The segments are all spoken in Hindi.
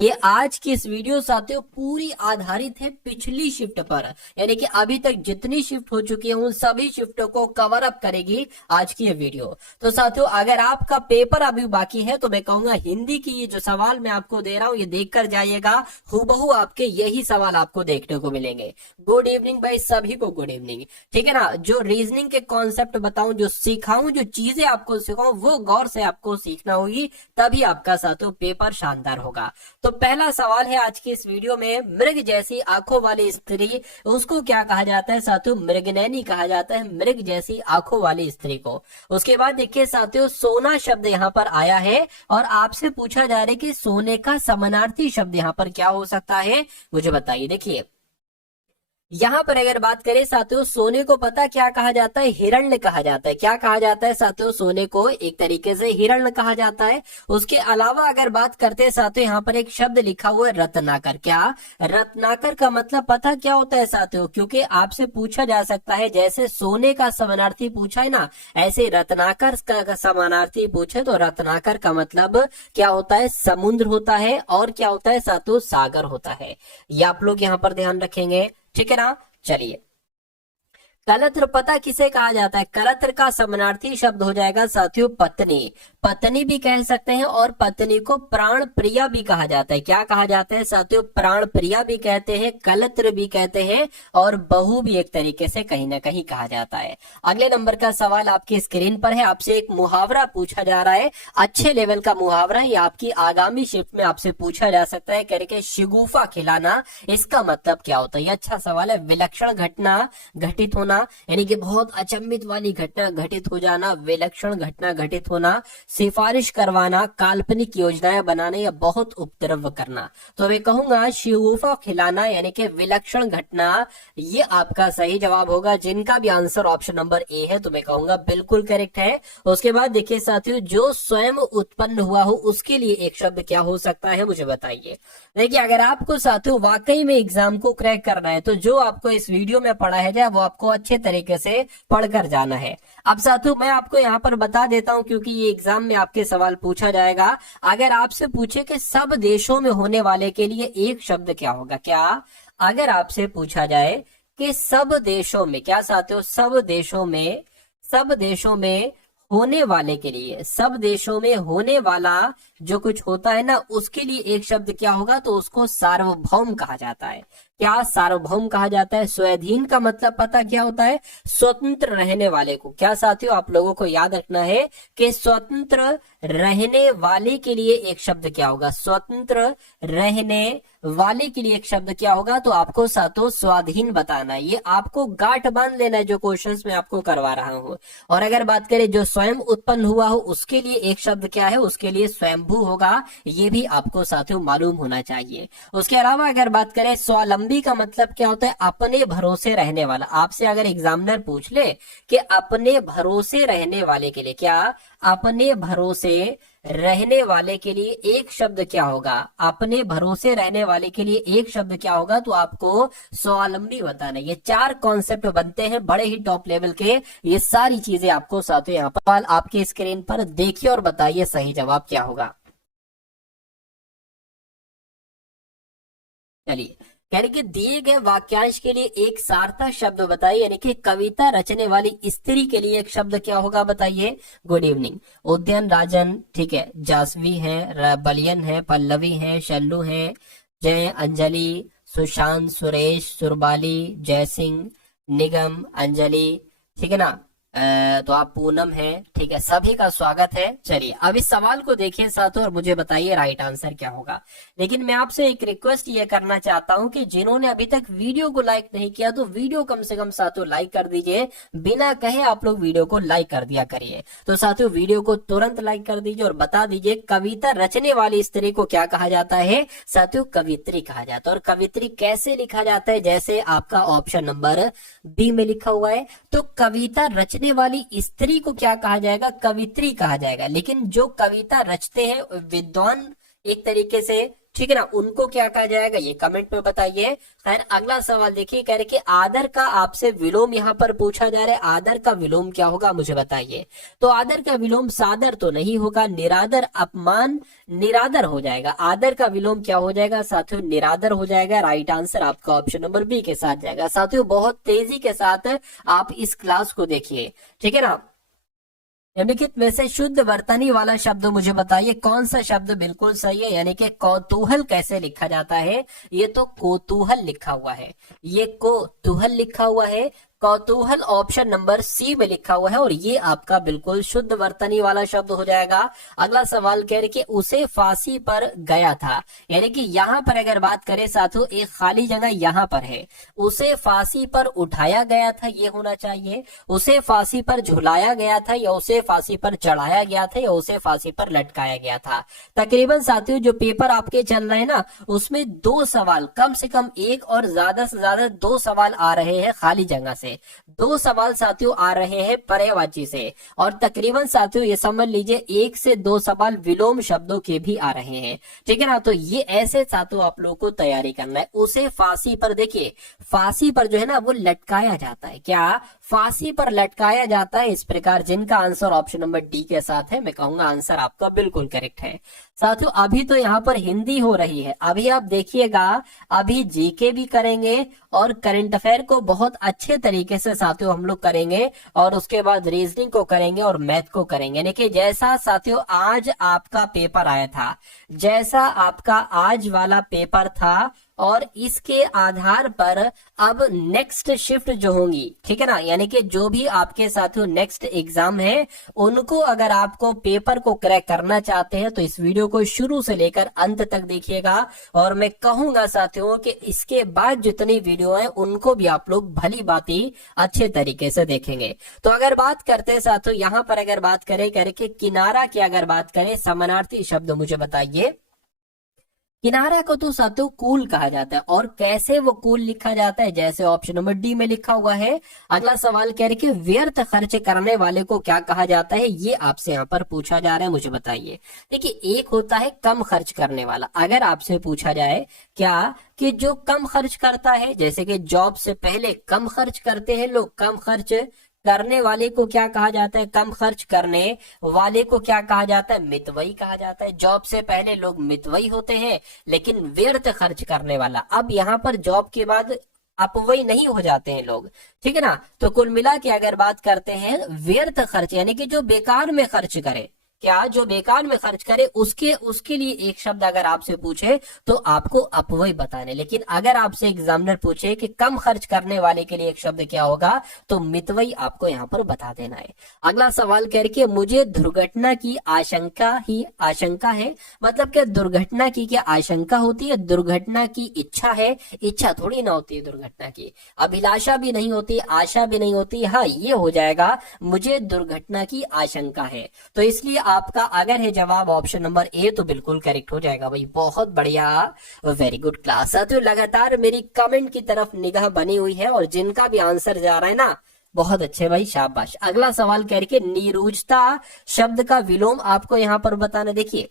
ये आज की इस वीडियो साथियों पूरी आधारित है पिछली शिफ्ट पर, यानी कि अभी तक जितनी शिफ्ट हो चुकी है उन सभी शिफ्टों को कवर अप करेगी आज की ये वीडियो। तो साथियों अगर आपका पेपर अभी बाकी है तो मैं कहूंगा हिंदी की ये जो सवाल मैं आपको दे रहा हूं ये देख कर जाइएगा, हूबहू आपके यही सवाल आपको देखने को मिलेंगे। गुड इवनिंग भाई, सभी को गुड इवनिंग। ठीक है ना, जो रीजनिंग के कॉन्सेप्ट बताऊं, जो सिखाऊं, जो चीजें आपको सिखाऊं वो गौर से आपको सीखना होगी, तभी आपका साथियों पेपर शानदार होगा। तो पहला सवाल है आज की इस वीडियो में, मृग जैसी आंखों वाली स्त्री उसको क्या कहा जाता है साथियों? मृगनयनी कहा जाता है, मृग जैसी आंखों वाली स्त्री को। उसके बाद देखिए साथियों, सोना शब्द यहाँ पर आया है और आपसे पूछा जा रहा है कि सोने का समानार्थी शब्द यहाँ पर क्या हो सकता है, मुझे बताइए। देखिए यहां पर अगर बात करें साथियों, सोने को पता क्या कहा जाता है? हिरण्य कहा जाता है। क्या कहा जाता है साथियों? सोने को एक तरीके से हिरण्य कहा जाता है। उसके अलावा अगर बात करते हैं साथियों, यहाँ पर एक शब्द लिखा हुआ है रत्नाकर। क्या रत्नाकर का मतलब पता क्या होता है साथियों? क्योंकि आपसे पूछा जा सकता है, जैसे सोने का समानार्थी पूछा है ना, ऐसे रत्नाकर का समानार्थी पूछे तो रत्नाकर का मतलब क्या होता है? समुद्र होता है। और क्या होता है साथियों? सागर होता है। ये आप लोग यहाँ पर ध्यान रखेंगे, ठीक है ना। चलिए, कलत्र पता किसे कहा जाता है? कलत्र का समानार्थी शब्द हो जाएगा साथियों पत्नी। पत्नी भी कह सकते हैं और पत्नी को प्राण प्रिया भी कहा जाता है। क्या कहा जाता है साथियों? प्राण प्रिया भी कहते हैं, कलत्र भी कहते हैं और बहू भी एक तरीके से कहीं ना कहीं कहा जाता है। अगले नंबर का सवाल आपकी स्क्रीन पर है। आपसे एक मुहावरा पूछा जा रहा है, अच्छे लेवल का मुहावरा। ये आपकी आगामी शिफ्ट में आपसे पूछा जा सकता है, करके शिगुफा खिलाना इसका मतलब क्या होता है? ये अच्छा सवाल है। विलक्षण घटना घटित होना, यानी कि बहुत अचंभित वाली घटना घटित हो जाना, विलक्षण घटना घटित होना, सिफारिश करवाना, काल्पनिक योजनाएं बनाना या बहुत उपद्रव करना। तो मैं कहूंगा शिगुफा खिलाना यानी कि विलक्षण घटना, ये आपका सही जवाब होगा। जिनका भी आंसर ऑप्शन नंबर ए है तो मैं कहूंगा बिल्कुल करेक्ट है। उसके बाद देखिए साथियों, जो स्वयं उत्पन्न हुआ हो उसके लिए एक शब्द क्या हो सकता है, मुझे बताइए। देखिए अगर आपको साथियों वाकई में एग्जाम को क्रैक करना है तो जो आपको इस वीडियो में पढ़ाया जाए वो आपको अच्छे तरीके से पढ़कर जाना है। अब साथियों मैं आपको यहाँ पर बता देता हूँ, क्योंकि ये एग्जाम में आपके सवाल पूछा जाएगा। अगर आपसे पूछे कि सब देशों में होने वाले के लिए एक शब्द क्या होगा? क्या अगर आपसे पूछा जाए कि सब देशों में, क्या साथियों सब देशों में होने वाले के लिए, सब देशों में होने वाला जो कुछ होता है ना उसके लिए एक शब्द क्या होगा? तो उसको सार्वभौम कहा जाता है। क्या सार्वभौम कहा जाता है? स्वाधीन का मतलब पता क्या होता है? स्वतंत्र रहने वाले को। क्या साथियों आप लोगों को याद रखना है कि स्वतंत्र रहने वाले के लिए एक शब्द क्या होगा? स्वतंत्र रहने वाले के लिए एक शब्द क्या होगा? तो आपको साथियों स्वाधीन बताना है। ये आपको गांठ बांध लेना है जो क्वेश्चंस मैं आपको करवा रहा हूं। और अगर बात करें जो स्वयं उत्पन्न हुआ हो उसके लिए एक शब्द क्या है? उसके लिए स्वयंभू होगा। ये भी आपको साथियों मालूम होना चाहिए। उसके अलावा अगर बात करें स्वावलंबी का मतलब क्या होता है? अपने भरोसे रहने वाला। आपसे अगर एग्जामिनर पूछ ले कि अपने भरोसे रहने वाले के लिए, क्या अपने भरोसे रहने वाले के लिए एक शब्द क्या होगा? अपने भरोसे रहने वाले के लिए एक शब्द क्या होगा? तो आपको स्वावलंबी बताना। ये चार कॉन्सेप्ट बनते हैं बड़े ही टॉप लेवल के। ये सारी चीजें आपको साथियों यहाँ पर आपके स्क्रीन पर देखिए और बताइए सही जवाब क्या होगा। चलिए, यानी कि दिए गए वाक्यांश के लिए एक सार्थक शब्द बताइए, यानी कि कविता रचने वाली स्त्री के लिए एक शब्द क्या होगा बताइए। Good evening. उद्यन राजन, ठीक है, जासवी है, बलियन है, पल्लवी है, शल्लू है, जय, अंजलि, सुशांत, सुरेश, सुरबाली, जयसिंह, निगम, अंजलि, ठीक है ना। तो आप पूनम है, ठीक है, सभी का स्वागत है। चलिए अब इस सवाल को देखिए साथियों और मुझे बताइए राइट आंसर क्या होगा। लेकिन मैं आपसे एक रिक्वेस्ट ये करना चाहता हूं कि जिन्होंने अभी तक वीडियो को लाइक नहीं किया तो वीडियो कम से कम साथियों लाइक कर दीजिए। बिना कहे आप लोग वीडियो को लाइक कर दिया करिए। तो साथियों वीडियो को तुरंत लाइक कर दीजिए और बता दीजिए कविता रचने वाली स्त्री को क्या कहा जाता है? साथियों कवित्री कहा जाता है। और कवित्री कैसे लिखा जाता है? जैसे आपका ऑप्शन नंबर बी में लिखा हुआ है। तो कविता रचने वाली स्त्री को क्या कहा जाएगा? कवित्री कहा जाएगा। लेकिन जो कविता रचते हैं विद्वान एक तरीके से, ठीक है ना, उनको क्या कहा जाएगा ये कमेंट में बताइए। खैर अगला सवाल देखिए, कह रहे कि आदर का आपसे विलोम यहाँ पर पूछा जा रहा है, आदर का विलोम क्या होगा मुझे बताइए। तो आदर का विलोम सादर तो नहीं होगा, निरादर, अपमान, निरादर हो जाएगा। आदर का विलोम क्या हो जाएगा साथियों, निरादर हो जाएगा। राइट आंसर आपका ऑप्शन नंबर बी के साथ जाएगा। साथियों बहुत तेजी के साथ आप इस क्लास को देखिए, ठीक है ना। निम्नलिखित में से शुद्ध वर्तनी वाला शब्द मुझे बताइए, कौन सा शब्द बिल्कुल सही है। यानी कि कौतूहल कैसे लिखा जाता है, ये तो कोतूहल लिखा हुआ है, ये कोतूहल लिखा हुआ है, कौतूहल ऑप्शन नंबर सी में लिखा हुआ है और ये आपका बिल्कुल शुद्ध वर्तनी वाला शब्द हो जाएगा। अगला सवाल कह रहे कि उसे फांसी पर गया था, यानी कि यहाँ पर अगर बात करें साथियों एक खाली जगह यहाँ पर है, उसे फांसी पर उठाया गया था ये होना चाहिए, उसे फांसी पर झुलाया गया था या उसे फांसी पर चढ़ाया गया था या उसे फांसी पर लटकाया गया था। तकरीबन साथियों जो पेपर आपके चल रहे हैं ना उसमें 2 सवाल, कम से कम 1 और ज्यादा से ज्यादा 2 सवाल आ रहे हैं खाली जगह से, 2 सवाल साथियों आ रहे हैं पर्यायवाची से, और तकरीबन साथियों ये समझ लीजिए 1 से 2 सवाल विलोम शब्दों के भी आ रहे हैं, ठीक है ना। तो ये ऐसे साथियों आप लोगों को तैयारी करना है। उसे फांसी पर, देखिए फांसी पर जो है ना वो लटकाया जाता है, क्या फांसी पर लटकाया जाता है, इस प्रकार। जिनका आंसर ऑप्शन नंबर डी के साथ है, मैं कहूंगा आंसर आपका बिल्कुल करेक्ट है। साथियों अभी तो यहाँ पर हिंदी हो रही है, अभी आप देखिएगा, अभी जीके भी करेंगे और करंट अफेयर को बहुत अच्छे तरीके से साथियों हम लोग करेंगे, और उसके बाद रीजनिंग को करेंगे और मैथ को करेंगे। देखिए जैसा साथियों आज आपका पेपर आया था, जैसा आपका आज वाला पेपर था, और इसके आधार पर अब नेक्स्ट शिफ्ट जो होंगी, ठीक है ना, यानी कि जो भी आपके साथियों नेक्स्ट एग्जाम है उनको अगर आपको पेपर को क्रैक करना चाहते हैं तो इस वीडियो को शुरू से लेकर अंत तक देखिएगा। और मैं कहूंगा साथियों कि इसके बाद जितनी वीडियो है उनको भी आप लोग भली बाती अच्छे तरीके से देखेंगे। तो अगर बात करते हैं साथियों यहाँ पर अगर बात करें कि किनारा की अगर बात करें, समानार्थी शब्द मुझे बताइए। किनारा को तो साथियों कूल कहा जाता है, और कैसे वो कूल लिखा जाता है, जैसे ऑप्शन नंबर डी में लिखा हुआ है। अगला सवाल कह रहे कि व्यर्थ खर्च करने वाले को क्या कहा जाता है, ये आपसे यहाँ पर पूछा जा रहा है, मुझे बताइए। देखिए एक होता है कम खर्च करने वाला, अगर आपसे पूछा जाए क्या कि जो कम खर्च करता है, जैसे कि जॉब से पहले कम खर्च करते हैं लोग, कम खर्च करने वाले को क्या कहा जाता है, कम खर्च करने वाले को क्या कहा जाता है, मितव्ययी कहा जाता है। जॉब से पहले लोग मितव्ययी होते हैं, लेकिन व्यर्थ खर्च करने वाला, अब यहाँ पर जॉब के बाद अपव्ययी नहीं हो जाते हैं लोग, ठीक है ना। तो कुल मिला के अगर बात करते हैं व्यर्थ खर्च, यानी कि जो बेकार में खर्च करे, क्या जो बेकार में खर्च करे उसके लिए एक शब्द अगर आपसे पूछे तो आपको अपव्यय बताने। लेकिन अगर आपसे एग्जामिनर पूछे कि कम खर्च करने वाले के लिए एक शब्द क्या होगा, तो मितव्ययी आपको यहाँ पर बता देना है। अगला सवाल करके मुझे दुर्घटना की आशंका है, मतलब क्या दुर्घटना की क्या आशंका होती है, दुर्घटना की इच्छा है, इच्छा थोड़ी ना होती है दुर्घटना की, अभिलाषा भी नहीं होती, आशा भी नहीं होती। हाँ ये हो जाएगा मुझे दुर्घटना की आशंका है। तो इसलिए आपका अगर है जवाब ऑप्शन नंबर ए तो बिल्कुल करेक्ट हो जाएगा भाई। बहुत बढ़िया, वेरी गुड क्लास। साथियों लगातार मेरी कमेंट की तरफ निगाह बनी हुई है और जिनका भी आंसर जा रहा है ना बहुत अच्छे भाई, शाबाश। अगला सवाल कह रहे कि नीरूजता शब्द का विलोम आपको यहाँ पर बताना। देखिए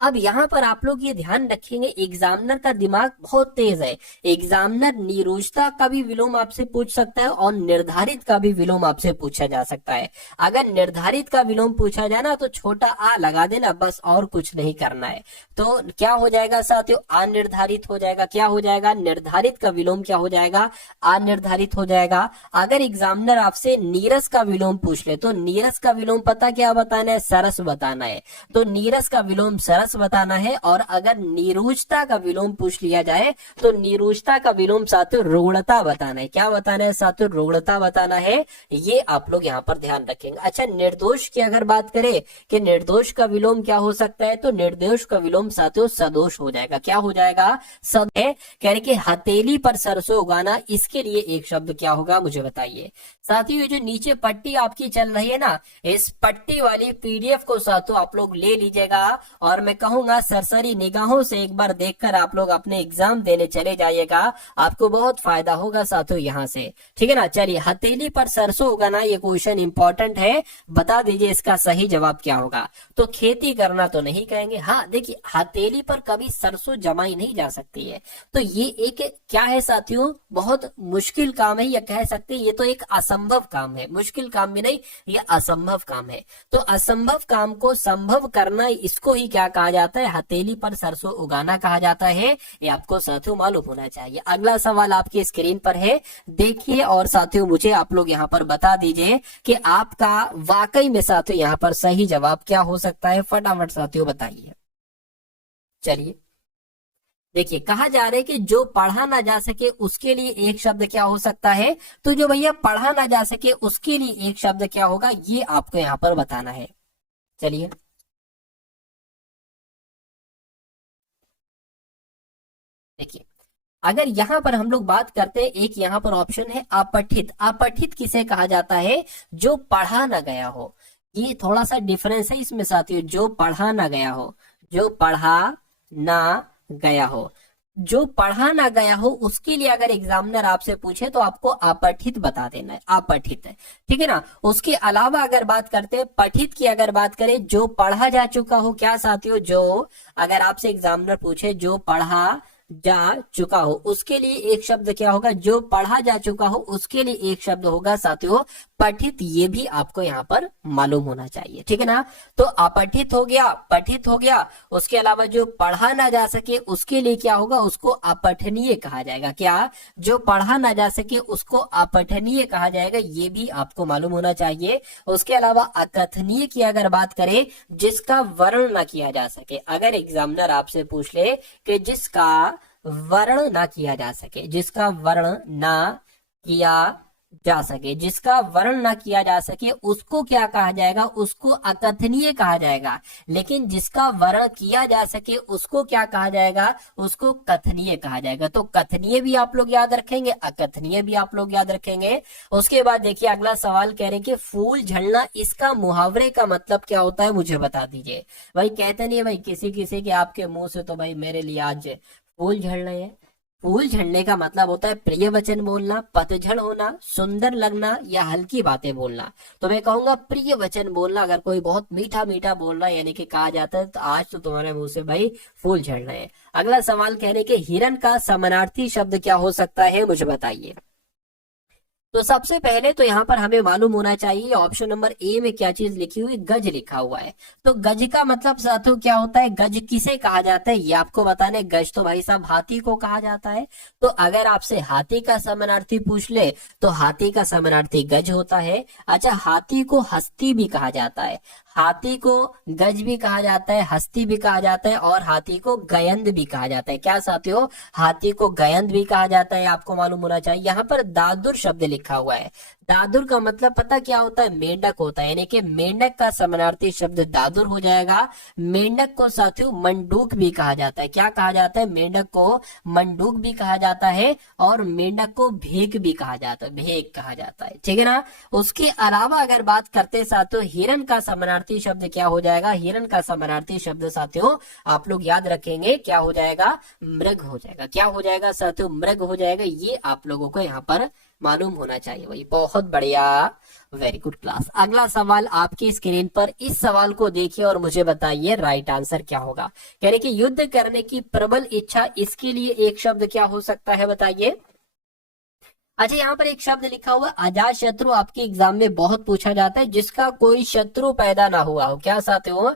अब यहाँ पर आप लोग ये ध्यान रखेंगे, एग्जामिनर का दिमाग बहुत तेज है, एग्जामिनर निरूजता का भी विलोम आपसे पूछ सकता है और निर्धारित का भी विलोम आपसे पूछा जा सकता है। अगर निर्धारित का विलोम पूछा जाए ना तो छोटा आ लगा देना बस, और कुछ नहीं करना है। तो क्या हो जाएगा साथियों, अनिर्धारित हो जाएगा। क्या हो जाएगा, निर्धारित का विलोम क्या हो जाएगा, अनिर्धारित हो जाएगा। अगर एग्जामिनर आपसे नीरस का विलोम पूछ ले तो नीरस का विलोम पता क्या बताना है, सरस बताना है, तो नीरस का विलोम सरस बताना है। और अगर निरूजता का विलोम पूछ लिया जाए तो निरूजता का विलोम साथियों रुग्णता बताना है। क्या बताना है साथियों, रुग्णता बताना है। ये आप लोग यहाँ पर ध्यान रखेंगे। अच्छा निर्दोष की अगर बात करें कि निर्दोष का विलोम क्या हो सकता है, तो निर्दोष का विलोम साथियों सदोष हो जाएगा। क्या हो जाएगा, सद है। कह रहे कि हथेली पर सरसों उगाना, इसके लिए एक शब्द क्या होगा मुझे बताइए। साथियों ये जो नीचे पट्टी आपकी चल रही है ना, इस पट्टी वाली पीडीएफ को साथियों आप लोग ले लीजिएगा और मैं कहूंगा सरसरी निगाहों से एक बार देखकर आप लोग अपने एग्जाम देने चले जाइएगा, आपको बहुत फायदा होगा साथियों यहाँ से। ठीक है ना, चलिए हथेली पर सरसों उगाना, ये क्वेश्चन इंपॉर्टेंट है, बता दीजिए इसका सही जवाब क्या होगा। तो खेती करना तो नहीं कहेंगे। हाँ देखिए, हथेली पर कभी सरसों जमाई नहीं जा सकती है, तो ये एक क्या है साथियों, बहुत मुश्किल काम है, या कह सकते हैं ये तो एक असंभव काम है। मुश्किल काम भी नहीं, ये असंभव काम है। तो असंभव काम को संभव करना, इसको ही क्या कहा जाता है, हथेली पर सरसों उगाना कहा जाता है। ये आपको साथियों मालूम होना चाहिए। अगला सवाल आपकी स्क्रीन पर है, देखिए, और साथियों मुझे आप लोग यहाँ पर बता दीजिए कि आपका वाकई में साथियों यहाँ पर सही जवाब क्या हो सकता है। फटाफट साथियों बताइए। चलिए देखिए, कहा जा रहा है कि जो पढ़ा ना जा सके उसके लिए एक शब्द क्या हो सकता है। तो जो भैया पढ़ा ना जा सके उसके लिए एक शब्द क्या होगा, ये आपको यहाँ पर बताना है। चलिए देखिए, अगर यहाँ पर हम लोग बात करते हैं, एक यहाँ पर ऑप्शन है अपठित। अपठित किसे कहा जाता है, जो पढ़ा ना गया हो। ये थोड़ा सा डिफरेंस है इसमें साथियों, जो पढ़ा ना गया हो, जो पढ़ा ना गया हो, जो पढ़ा ना गया हो उसके लिए अगर एग्जामिनर आपसे पूछे तो आपको अपठित बता देना है, अपठित है। ठीक है ना। उसके अलावा अगर बात करते हैं पठित की, अगर बात करें जो पढ़ा जा चुका हो, क्या साथियों, जो अगर आपसे एग्जामिनर पूछे जो पढ़ा जा चुका हो उसके लिए एक शब्द क्या होगा, जो पढ़ा जा चुका हो उसके लिए एक शब्द होगा साथियों पठित। ये भी आपको यहाँ पर मालूम होना चाहिए। ठीक है ना। तो अपठित हो गया, पठित हो गया। उसके अलावा जो पढ़ा ना जा सके उसके लिए क्या होगा, उसको अपठनीय कहा जाएगा। क्या, जो पढ़ा ना जा सके उसको अपठनीय कहा जाएगा, ये भी आपको मालूम होना चाहिए। उसके अलावा अकथनीय की अगर बात करें, जिसका वर्ण ना किया जा सके। अगर एग्जामिनर आपसे पूछ ले कि जिसका वर्ण ना किया जा सके, जिसका वर्ण ना किया जा सके, जिसका वर्ण ना किया जा सके उसको क्या कहा जाएगा, उसको अकथनीय कहा जाएगा। लेकिन जिसका वर्ण किया जा सके उसको क्या कहा जाएगा, उसको कथनीय कहा जाएगा। तो कथनीय भी आप लोग याद रखेंगे, अकथनीय भी आप लोग याद रखेंगे। उसके बाद देखिए अगला सवाल कह रहे कि फूल झड़ना, इसका मुहावरे का मतलब क्या होता है, मुझे बता दीजिए। भाई कहते नहीं है भाई किसी किसी के आपके मुंह से, तो भाई मेरे लिए आज फूल झड़ रहे हैं। फूल झड़ने का मतलब होता है प्रिय वचन बोलना, पतझड़ होना, सुंदर लगना, या हल्की बातें बोलना। तो मैं कहूंगा प्रिय वचन बोलना। अगर कोई बहुत मीठा मीठा बोल रहा है यानी कि कहा जाता है तो आज तो तुम्हारे मुंह से भाई फूल झड़ रहे हैं। अगला सवाल कहने के हिरन का समानार्थी शब्द क्या हो सकता है, मुझे बताइए। तो सबसे पहले तो यहाँ पर हमें मालूम होना चाहिए ऑप्शन नंबर ए में क्या चीज लिखी हुई, गज लिखा हुआ है। तो गज का मतलब साथियों क्या होता है, गज किसे कहा जाता है ये आपको बताना है। गज तो भाई साहब हाथी को कहा जाता है। तो अगर आपसे हाथी का समानार्थी पूछ ले तो हाथी का समानार्थी गज होता है। अच्छा, हाथी को हस्ती भी कहा जाता है, हाथी को गज भी कहा जाता है, हस्ती भी कहा जाता है, और हाथी को गयंद भी कहा जाता है। क्या साथियों, हाथी को गयंद भी कहा जाता है, आपको मालूम होना चाहिए। यहाँ पर दादुर शब्द लिखा हुआ है। दादुर का मतलब पता क्या होता है, मेंढक होता है, यानी कि मेंढक का समानार्थी शब्द दादुर हो जाएगा। मेंढक को साथियों मंडूक भी कहा जाता है। क्या कहा जाता है, मेंढक को मंडूक भी कहा जाता है, और मेंढक को भेक भी कहा जाता है, भेक कहा जाता है। ठीक है ना। उसके अलावा अगर बात करते साथियों हिरन का समानार्थी शब्द क्या हो जाएगा, हिरन का समानार्थी शब्द साथियों आप लोग याद रखेंगे क्या हो जाएगा, मृग हो जाएगा। क्या हो जाएगा साथियों, मृग हो जाएगा। ये आप लोगों को यहाँ पर मालूम होना चाहिए भाई। बहुत बढ़िया, वेरी गुड क्लास। अगला सवाल आपकी स्क्रीन पर, इस सवाल को देखिए और मुझे बताइए राइट आंसर क्या होगा। कह रहे कि युद्ध करने की प्रबल इच्छा, इसके लिए एक शब्द क्या हो सकता है, बताइए। अच्छा, यहाँ पर एक शब्द लिखा हुआ अजात शत्रु, आपके एग्जाम में बहुत पूछा जाता है, जिसका कोई शत्रु पैदा ना हुआ हो। क्या साथियों,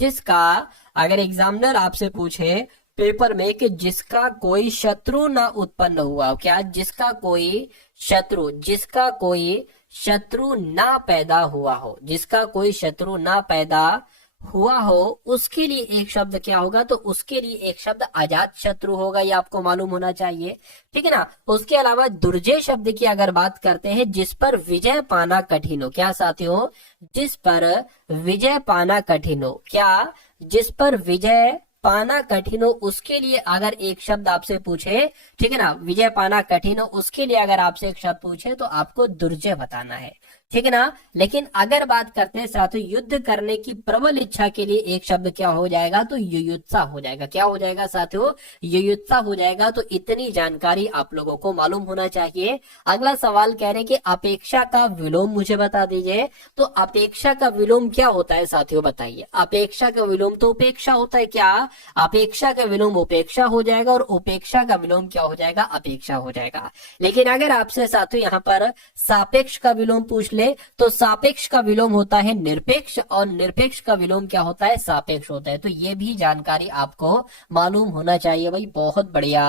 जिसका, अगर एग्जामिनर आपसे पूछे पेपर में कि जिसका कोई शत्रु ना उत्पन्न हुआ हो, क्या, जिसका कोई शत्रु, जिसका कोई शत्रु ना पैदा हुआ हो, जिसका कोई शत्रु ना पैदा हुआ हो उसके लिए एक शब्द क्या होगा, तो उसके लिए एक शब्द अजात शत्रु होगा। ये आपको मालूम होना चाहिए। ठीक है ना। उसके अलावा दुर्जय शब्द की अगर बात करते हैं, जिस पर विजय पाना कठिन हो। क्या साथियों, जिस पर विजय पाना कठिन हो। क्या, जिस पर विजय पाना कठिन हो उसके लिए अगर एक शब्द आपसे पूछे, ठीक है ना, विजय पाना कठिन हो उसके लिए अगर आपसे एक शब्द पूछे तो आपको दुर्जय बताना है। ठीक है ना। लेकिन अगर बात करते हैं साथियों युद्ध करने की प्रबल इच्छा के लिए एक शब्द क्या हो जाएगा, तो युयुत्सा हो जाएगा। क्या हो जाएगा साथियों, युयुत्सा हो जाएगा। तो इतनी जानकारी आप लोगों को मालूम होना चाहिए। अगला सवाल कह रहे हैं कि अपेक्षा का विलोम मुझे बता दीजिए। तो अपेक्षा का विलोम क्या होता है साथियों, बताइए। अपेक्षा का विलोम तो उपेक्षा होता है क्या, अपेक्षा का विलोम उपेक्षा हो जाएगा और उपेक्षा का विलोम क्या हो जाएगा, अपेक्षा हो जाएगा। लेकिन अगर आपसे साथियों यहाँ पर सापेक्ष का विलोम पूछ ले तो सापेक्ष का विलोम होता है निरपेक्ष और निरपेक्ष का विलोम क्या होता है, सापेक्ष होता है। तो ये भी जानकारी आपको मालूम होना चाहिए भाई। बहुत बढ़िया,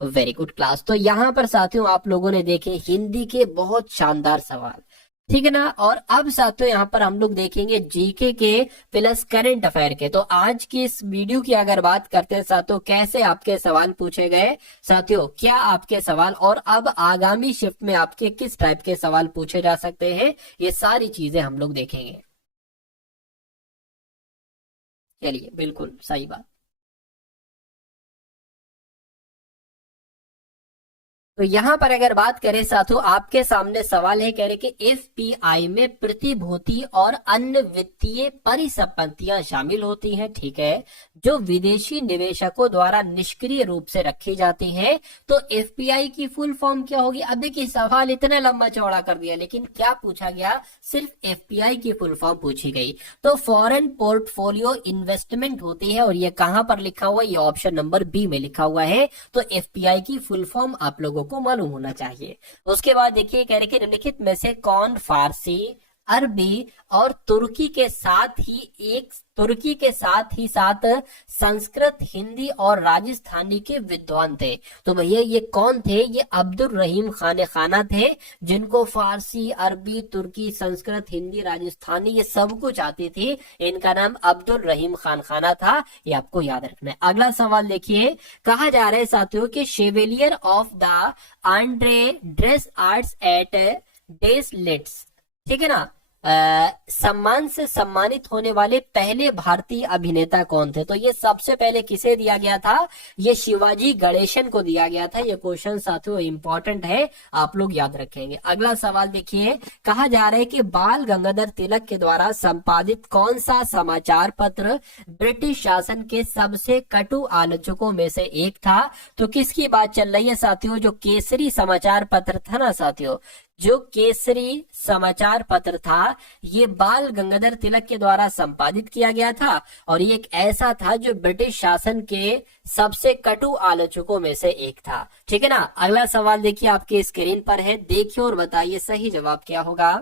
वेरी गुड क्लास। तो यहाँ पर साथियों आप लोगों ने देखे हिंदी के बहुत शानदार सवाल, ठीक है ना। और अब साथियों यहाँ पर हम लोग देखेंगे जीके के प्लस करंट अफेयर के। तो आज की इस वीडियो की अगर बात करते हैं साथियों कैसे आपके सवाल पूछे गए, साथियों क्या आपके सवाल और अब आगामी शिफ्ट में आपके किस टाइप के सवाल पूछे जा सकते हैं, ये सारी चीजें हम लोग देखेंगे। चलिए, बिल्कुल सही बात। तो यहाँ पर अगर बात करें साथियों आपके सामने सवाल है, कह रहे कि एफपीआई में प्रतिभूति और अन्य वित्तीय परिसंपत्तियां शामिल होती हैं, ठीक है, जो विदेशी निवेशकों द्वारा निष्क्रिय रूप से रखी जाती हैं। तो एफपीआई की फुल फॉर्म क्या होगी। अब देखिए सवाल इतना लंबा चौड़ा कर दिया लेकिन क्या पूछा गया, सिर्फ एफपीआई की फुल फॉर्म पूछी गई। तो फॉरेन पोर्टफोलियो इन्वेस्टमेंट होती है और ये कहां पर लिखा हुआ है, ये ऑप्शन नंबर बी में लिखा हुआ है। तो एफपीआई की फुल फॉर्म आप लोगों को मालूम होना चाहिए। उसके बाद देखिए कह रहे कि निम्नलिखित में से कौन फारसी, अरबी और तुर्की के साथ संस्कृत, हिंदी और राजस्थानी के विद्वान थे। तो भैया ये कौन थे, ये अब्दुल रहीम खान खाना थे, जिनको फारसी, अरबी, तुर्की, संस्कृत, हिंदी, राजस्थानी ये सब कुछ आती थी। इनका नाम अब्दुल रहीम खान खाना था, ये आपको याद रखना है। अगला सवाल देखिए, कहा जा रहा है साथियों कि Chevalier of the Ordre des Arts et des Lettres, ठीक है ना, सम्मान से सम्मानित होने वाले पहले भारतीय अभिनेता कौन थे। तो ये सबसे पहले किसे दिया गया था, ये शिवाजी गणेशन को दिया गया था। ये क्वेश्चन साथियों इंपॉर्टेंट है, आप लोग याद रखेंगे। अगला सवाल देखिए, कहा जा रहा है कि बाल गंगाधर तिलक के द्वारा संपादित कौन सा समाचार पत्र ब्रिटिश शासन के सबसे कटु आलोचकों में से एक था। तो किसकी बात चल रही है साथियों, जो केसरी समाचार पत्र था ना साथियों, जो केसरी समाचार पत्र था ये बाल गंगाधर तिलक के द्वारा संपादित किया गया था और ये एक ऐसा था जो ब्रिटिश शासन के सबसे कटु आलोचकों में से एक था, ठीक है ना। अगला सवाल देखिए आपके स्क्रीन पर है, देखिए और बताइए सही जवाब क्या होगा।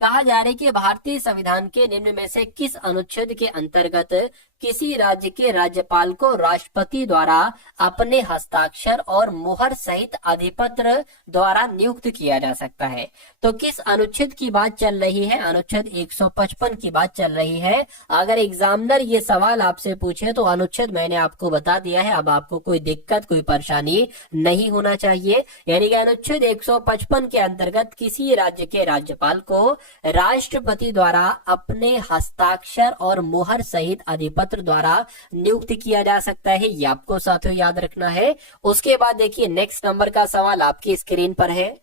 कहा जा रहा है कि भारतीय संविधान के निम्न में से किस अनुच्छेद के अंतर्गत किसी राज्य के राज्यपाल को राष्ट्रपति द्वारा अपने हस्ताक्षर और मुहर सहित अधिपत्र द्वारा नियुक्त किया जा सकता है। तो किस अनुच्छेद की बात चल रही है, अनुच्छेद 155 की बात चल रही है। अगर एग्जामिनर ये सवाल आपसे पूछे तो अनुच्छेद मैंने आपको बता दिया है, अब आपको कोई दिक्कत कोई परेशानी नहीं होना चाहिए। यानी कि अनुच्छेद 155 के अंतर्गत किसी राज्य के राज्यपाल को राष्ट्रपति द्वारा अपने हस्ताक्षर और मुहर सहित अधिपत्र द्वारा नियुक्त किया जा सकता है, ये आपको साथियों याद रखना है। उसके बाद देखिए नेक्स्ट नंबर का सवाल आपकी स्क्रीन पर है,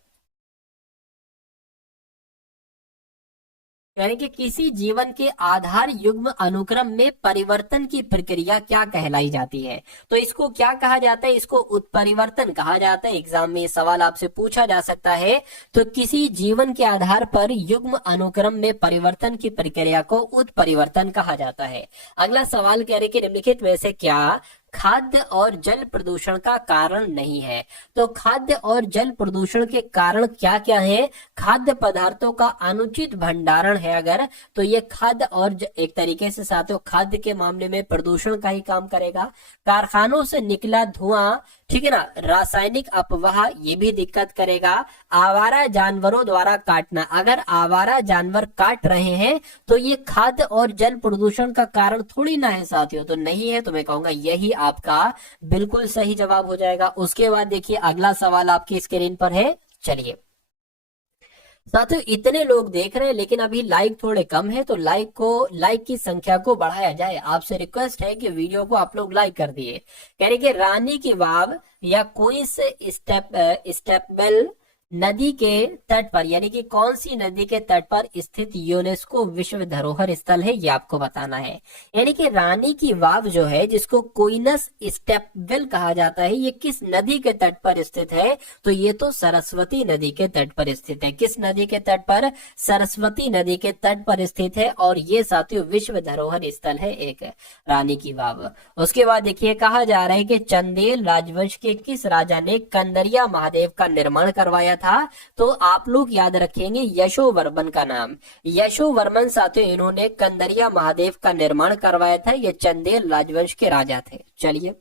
यानी कि किसी जीवन के आधार युग्म अनुक्रम में परिवर्तन की प्रक्रिया क्या कहलाई जाती है। तो इसको क्या कहा जाता है, इसको उत्परिवर्तन कहा जाता है। एग्जाम में ये सवाल आपसे पूछा जा सकता है। तो किसी जीवन के आधार पर युग्म अनुक्रम में परिवर्तन की प्रक्रिया को उत्परिवर्तन कहा जाता है। अगला सवाल कह रहे कि निम्नलिखित में से क्या खाद्य और जल प्रदूषण का कारण नहीं है। तो खाद्य और जल प्रदूषण के कारण क्या क्या है, खाद्य पदार्थों का अनुचित भंडारण है अगर, तो ये खाद्य और एक तरीके से साथियों खाद्य के मामले में प्रदूषण का ही काम करेगा। कारखानों से निकला धुआं, ठीक है ना, रासायनिक अपवाह ये भी दिक्कत करेगा। आवारा जानवरों द्वारा काटना, अगर आवारा जानवर काट रहे हैं तो ये खाद्य और जल प्रदूषण का कारण थोड़ी ना है साथियों, तो नहीं है। तो मैं कहूंगा यही आपका बिल्कुल सही जवाब हो जाएगा। उसके बाद देखिए अगला सवाल आपकी स्क्रीन पर है। चलिए साथियों इतने लोग देख रहे हैं लेकिन अभी लाइक थोड़े कम है, तो लाइक की संख्या को बढ़ाया जाए। आपसे रिक्वेस्ट है कि वीडियो को आप लोग लाइक कर दिए। कह रहे कि रानी की वाव या क्वींस स्टेपवेल नदी के तट पर, यानी कि कौन सी नदी के तट पर स्थित यूनेस्को विश्व धरोहर स्थल है, ये आपको बताना है। यानी कि रानी की वाव जो है, जिसको क्वीनस स्टेपवेल कहा जाता है, ये किस नदी के तट पर स्थित है? तो ये तो सरस्वती नदी के तट पर स्थित है। किस नदी के तट पर? सरस्वती नदी के तट पर स्थित है, और ये साथियों विश्व धरोहर स्थल है एक, रानी की वाव। उसके बाद देखिए, कहा जा रहा है कि चंदेल राजवंश के किस राजा ने कंदरिया महादेव का निर्माण करवाया था? तो आप लोग याद रखेंगे यशोवर्मन का नाम। यशोवर्मन साथियों, इन्होंने कंदरिया महादेव का निर्माण करवाया था। ये चंदेल राजवंश के राजा थे। चलिए,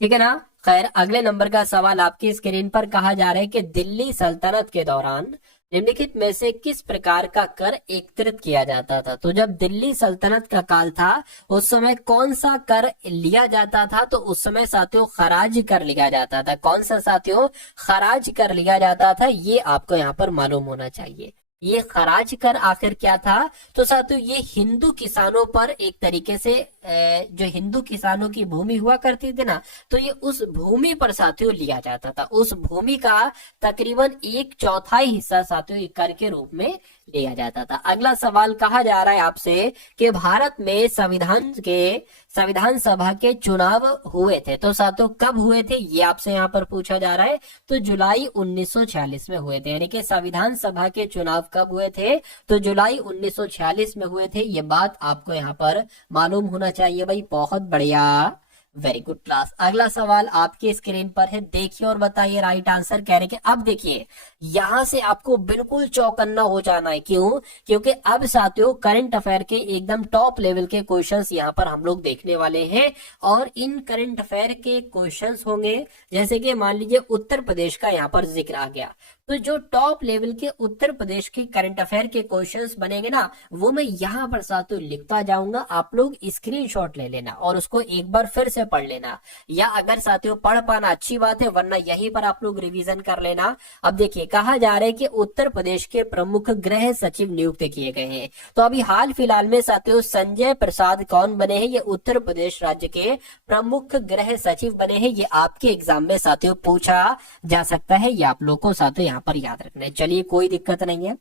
ठीक है ना। खैर, अगले नंबर का सवाल आपकी स्क्रीन पर कहा जा रहा है कि दिल्ली सल्तनत के दौरान निम्नलिखित में से किस प्रकार का कर एकत्रित किया जाता था? तो जब दिल्ली सल्तनत का काल था, उस समय कौन सा कर लिया जाता था? तो उस समय साथियों खराज कर लिया जाता था। कौन सा साथियों? खराज कर लिया जाता था। ये आपको यहाँ पर मालूम होना चाहिए। ये खराज कर आखिर क्या था? तो साथियों, ये हिंदू किसानों पर एक तरीके से जो हिंदू किसानों की भूमि हुआ करती थी ना, तो ये उस भूमि पर साथियों लिया जाता था। उस भूमि का तकरीबन 1/4 हिस्सा साथियों कर के रूप में लिया जाता था। अगला सवाल कहा जा रहा है आपसे कि भारत में संविधान सभा के चुनाव हुए थे। तो साथियों कब हुए थे, ये आपसे यहाँ पर पूछा जा रहा है। तो जुलाई 1946 में हुए थे। यानी कि संविधान सभा के चुनाव कब हुए थे? तो जुलाई 1946 में हुए थे। ये बात आपको यहाँ पर मालूम होना चाहिए भाई। बहुत बढ़िया, वेरी गुड क्लास। अगला सवाल आपकी स्क्रीन पर है, देखिए और बताइए राइट आंसर। कह रहे कि अब देखिए, यहां से आपको बिल्कुल चौकन्ना हो जाना है। क्यों? क्योंकि अब साथियों करंट अफेयर के एकदम टॉप लेवल के क्वेश्चंस यहां पर हम लोग देखने वाले हैं। और इन करंट अफेयर के क्वेश्चंस होंगे, जैसे कि मान लीजिए उत्तर प्रदेश का यहाँ पर जिक्र आ गया, तो जो टॉप लेवल के उत्तर प्रदेश के करंट अफेयर के क्वेश्चंस बनेंगे ना, वो मैं यहाँ पर साथियों लिखता जाऊंगा। आप लोग स्क्रीनशॉट ले लेना और उसको एक बार फिर से पढ़ लेना, या अगर साथियों पढ़ पाना अच्छी बात है, वरना यहीं पर आप लोग रिवीजन कर लेना। अब देखिए, कहा जा रहा है कि उत्तर प्रदेश के प्रमुख गृह सचिव नियुक्त किए गए हैं। तो अभी हाल फिलहाल में साथियों संजय प्रसाद कौन बने हैं? ये उत्तर प्रदेश राज्य के प्रमुख गृह सचिव बने हैं। ये आपके एग्जाम में साथियों पूछा जा सकता है। ये आप लोग को साथियों यहाँ पर याद रखना है। चलिए, कोई दिक्कत नहीं है।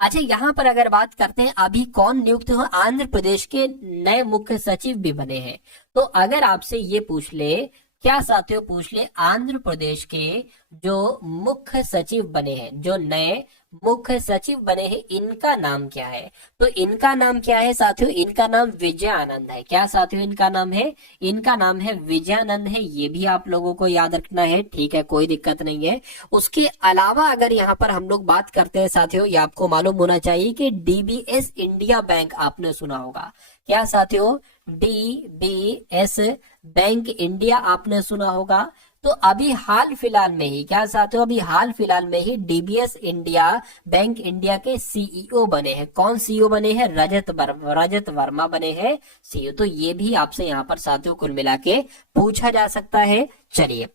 अच्छा, यहाँ पर अगर बात करते हैं अभी कौन नियुक्त हुआ, आंध्र प्रदेश के नए मुख्य सचिव भी बने हैं। तो अगर आपसे ये पूछ ले, क्या साथियों पूछ ले, आंध्र प्रदेश के जो मुख्य सचिव बने हैं, जो नए मुख्य सचिव बने हैं, इनका नाम क्या है? तो इनका नाम क्या है साथियों? इनका नाम विजयानंद है। क्या साथियों इनका नाम है? इनका नाम है विजयानंद है। ये भी आप लोगों को याद रखना है, ठीक है, कोई दिक्कत नहीं है। उसके अलावा अगर यहाँ पर हम लोग बात करते हैं साथियों, ये आपको मालूम होना चाहिए कि डीबीएस इंडिया बैंक आपने सुना होगा। क्या साथियों? डीबीएस बैंक इंडिया आपने सुना होगा। तो अभी हाल फिलहाल में ही, क्या साथियों, अभी हाल फिलहाल में ही डीबीएस इंडिया बैंक इंडिया के सीईओ बने हैं। कौन सीईओ बने हैं? रजत वर्मा बने हैं सीईओ। तो ये भी आपसे यहाँ पर साथियों कुल मिला के पूछा जा सकता है। चलिए,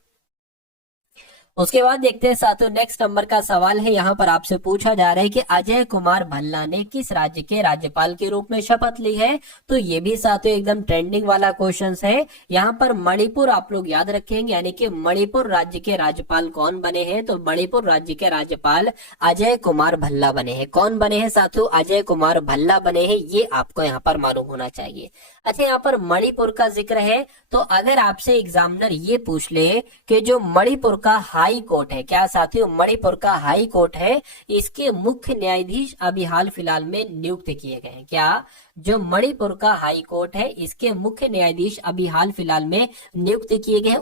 उसके बाद देखते हैं साथियों, नेक्स्ट नंबर का सवाल है। यहाँ पर आपसे पूछा जा रहा है कि अजय कुमार भल्ला ने किस राज्य के राज्यपाल के रूप में शपथ ली है? तो ये भी साथियों एकदम ट्रेंडिंग वाला क्वेश्चन है। यहाँ पर मणिपुर आप लोग याद रखेंगे, यानी कि मणिपुर राज्य के राज्यपाल कौन बने हैं? तो मणिपुर राज्य के राज्यपाल अजय कुमार भल्ला बने हैं। कौन बने हैं साथियों? अजय कुमार भल्ला बने हैं। ये आपको यहाँ पर मालूम होना चाहिए। अच्छा, यहाँ पर मणिपुर का जिक्र है, तो अगर आपसे एग्जामिनर ये पूछ ले कि जो मणिपुर का हाई कोर्ट है, क्या साथियों मणिपुर का हाई कोर्ट है, इसके मुख्य न्यायाधीश अभी हाल फिलहाल में नियुक्त किए गए हैं। क्या जो मणिपुर का हाई कोर्ट है, इसके मुख्य न्यायाधीश अभी हाल फिलहाल में नियुक्त किए गए हैं,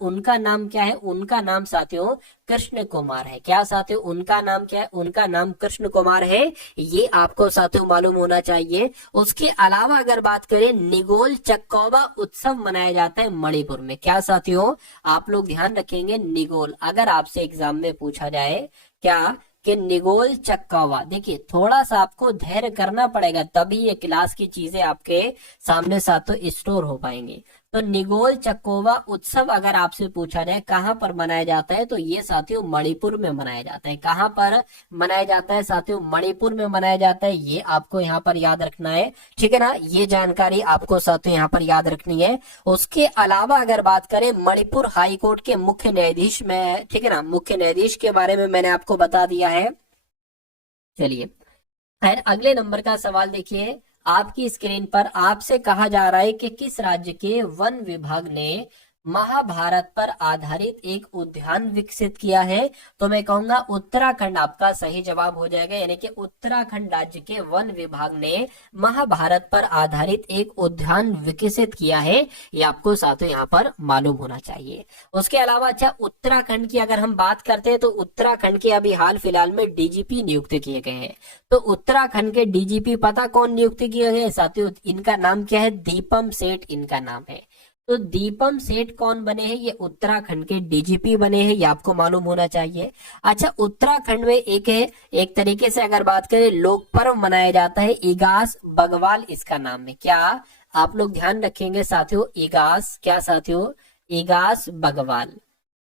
उनका नाम क्या है? उनका नाम साथियों कृष्ण कुमार है। क्या साथियों उनका नाम क्या है? उनका नाम कृष्ण कुमार है। ये आपको साथियों मालूम होना चाहिए। उसके अलावा अगर बात करें, निगोल चक्कौवा उत्सव मनाया जाता है मणिपुर में। क्या साथियों, आप लोग ध्यान रखेंगे, निगोल अगर आपसे एग्जाम में पूछा जाए क्या कि निगोल चक्कौवा, देखिए थोड़ा सा आपको धैर्य करना पड़ेगा, तभी ये क्लास की चीजें आपके सामने साथियों स्टोर हो पाएंगे। तो निगोल चक्कोवा उत्सव अगर आपसे पूछा जाए कहाँ पर मनाया जाता है, तो ये साथियों मणिपुर में मनाया जाता है। कहाँ पर मनाया जाता है साथियों? मणिपुर में मनाया जाता है। ये आपको यहाँ पर याद रखना है, ठीक है ना। ये जानकारी आपको साथियों यहाँ पर याद रखनी है। उसके अलावा अगर बात करें मणिपुर हाई कोर्ट के मुख्य न्यायाधीश में, ठीक है ना, मुख्य न्यायाधीश के बारे में मैंने आपको बता दिया है। चलिए खैर अगले नंबर का सवाल देखिए, आपकी स्क्रीन पर आपसे कहा जा रहा है कि किस राज्य के वन विभाग ने महाभारत पर आधारित एक उद्यान विकसित किया है? तो मैं कहूंगा उत्तराखंड आपका सही जवाब हो जाएगा, यानी कि उत्तराखंड राज्य के वन विभाग ने महाभारत पर आधारित एक उद्यान विकसित किया है। ये आपको साथियों यहाँ पर मालूम होना चाहिए। उसके अलावा अच्छा उत्तराखंड की अगर हम बात करते हैं तो उत्तराखंड के अभी हाल फिलहाल में डीजीपी नियुक्त किए गए हैं। तो उत्तराखंड के डीजीपी पता कौन नियुक्त किए गए साथियों? इनका नाम क्या है? दीपम सेठ इनका नाम है। तो दीपम सेठ कौन बने हैं? ये उत्तराखंड के डीजीपी बने हैं, ये आपको मालूम होना चाहिए। अच्छा उत्तराखंड में एक तरीके से अगर बात करें लोक पर्व मनाया जाता है, इगास बगवाल इसका नाम है। क्या आप लोग ध्यान रखेंगे साथियों? इगास क्या साथियों? इगास बगवाल।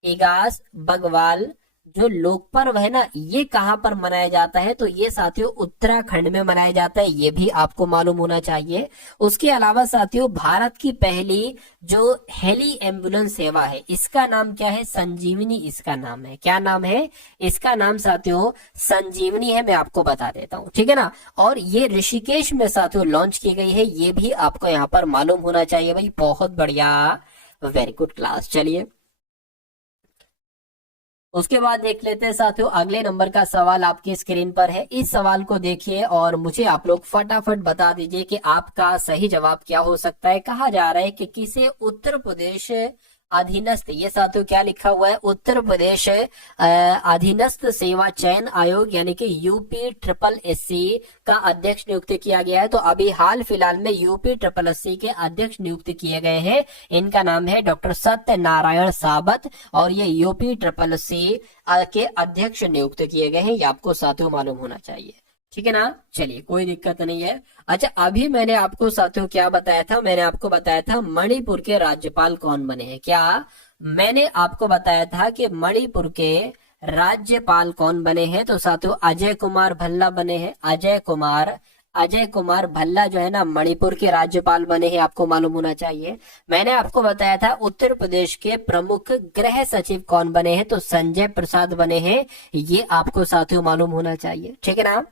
इगास बगवाल जो लोक पर्व है ना, ये कहां पर मनाया जाता है? तो ये साथियों उत्तराखंड में मनाया जाता है, ये भी आपको मालूम होना चाहिए। उसके अलावा साथियों भारत की पहली जो हेली एम्बुलेंस सेवा है, इसका नाम क्या है? संजीवनी इसका नाम है। क्या नाम है इसका? नाम साथियों संजीवनी है, मैं आपको बता देता हूँ, ठीक है ना। और ये ऋषिकेश में साथियों लॉन्च की गई है, ये भी आपको यहाँ पर मालूम होना चाहिए भाई। बहुत बढ़िया, वेरी गुड क्लास। चलिए उसके बाद देख लेते हैं साथियों अगले नंबर का सवाल आपकी स्क्रीन पर है। इस सवाल को देखिए और मुझे आप लोग फटाफट बता दीजिए कि आपका सही जवाब क्या हो सकता है। कहा जा रहा है कि किसे उत्तर प्रदेश अधीनस्थ, ये साथियों क्या लिखा हुआ है? उत्तर प्रदेश अधीनस्थ सेवा चयन आयोग यानी कि यूपी ट्रिपल एससी का अध्यक्ष नियुक्त किया गया है। तो अभी हाल फिलहाल में यूपी ट्रिपल एससी के अध्यक्ष नियुक्त किए गए हैं। इनका नाम है डॉक्टर सत्यनारायण साबत और ये यूपी ट्रिपल एससी के अध्यक्ष नियुक्त किए गए हैं, ये आपको साथियों मालूम होना चाहिए, ठीक है ना। चलिए कोई दिक्कत नहीं है। अच्छा अभी मैंने आपको साथियों क्या बताया था? मैंने आपको बताया था मणिपुर के राज्यपाल कौन बने हैं। क्या मैंने आपको बताया था कि मणिपुर के राज्यपाल कौन बने हैं? तो साथियों अजय कुमार भल्ला बने हैं। अजय कुमार भल्ला जो है ना मणिपुर के राज्यपाल बने हैं, आपको मालूम होना चाहिए। मैंने आपको बताया था उत्तर प्रदेश के प्रमुख गृह सचिव कौन बने हैं? तो संजय प्रसाद बने हैं, ये आपको साथियों मालूम होना चाहिए, ठीक है ना।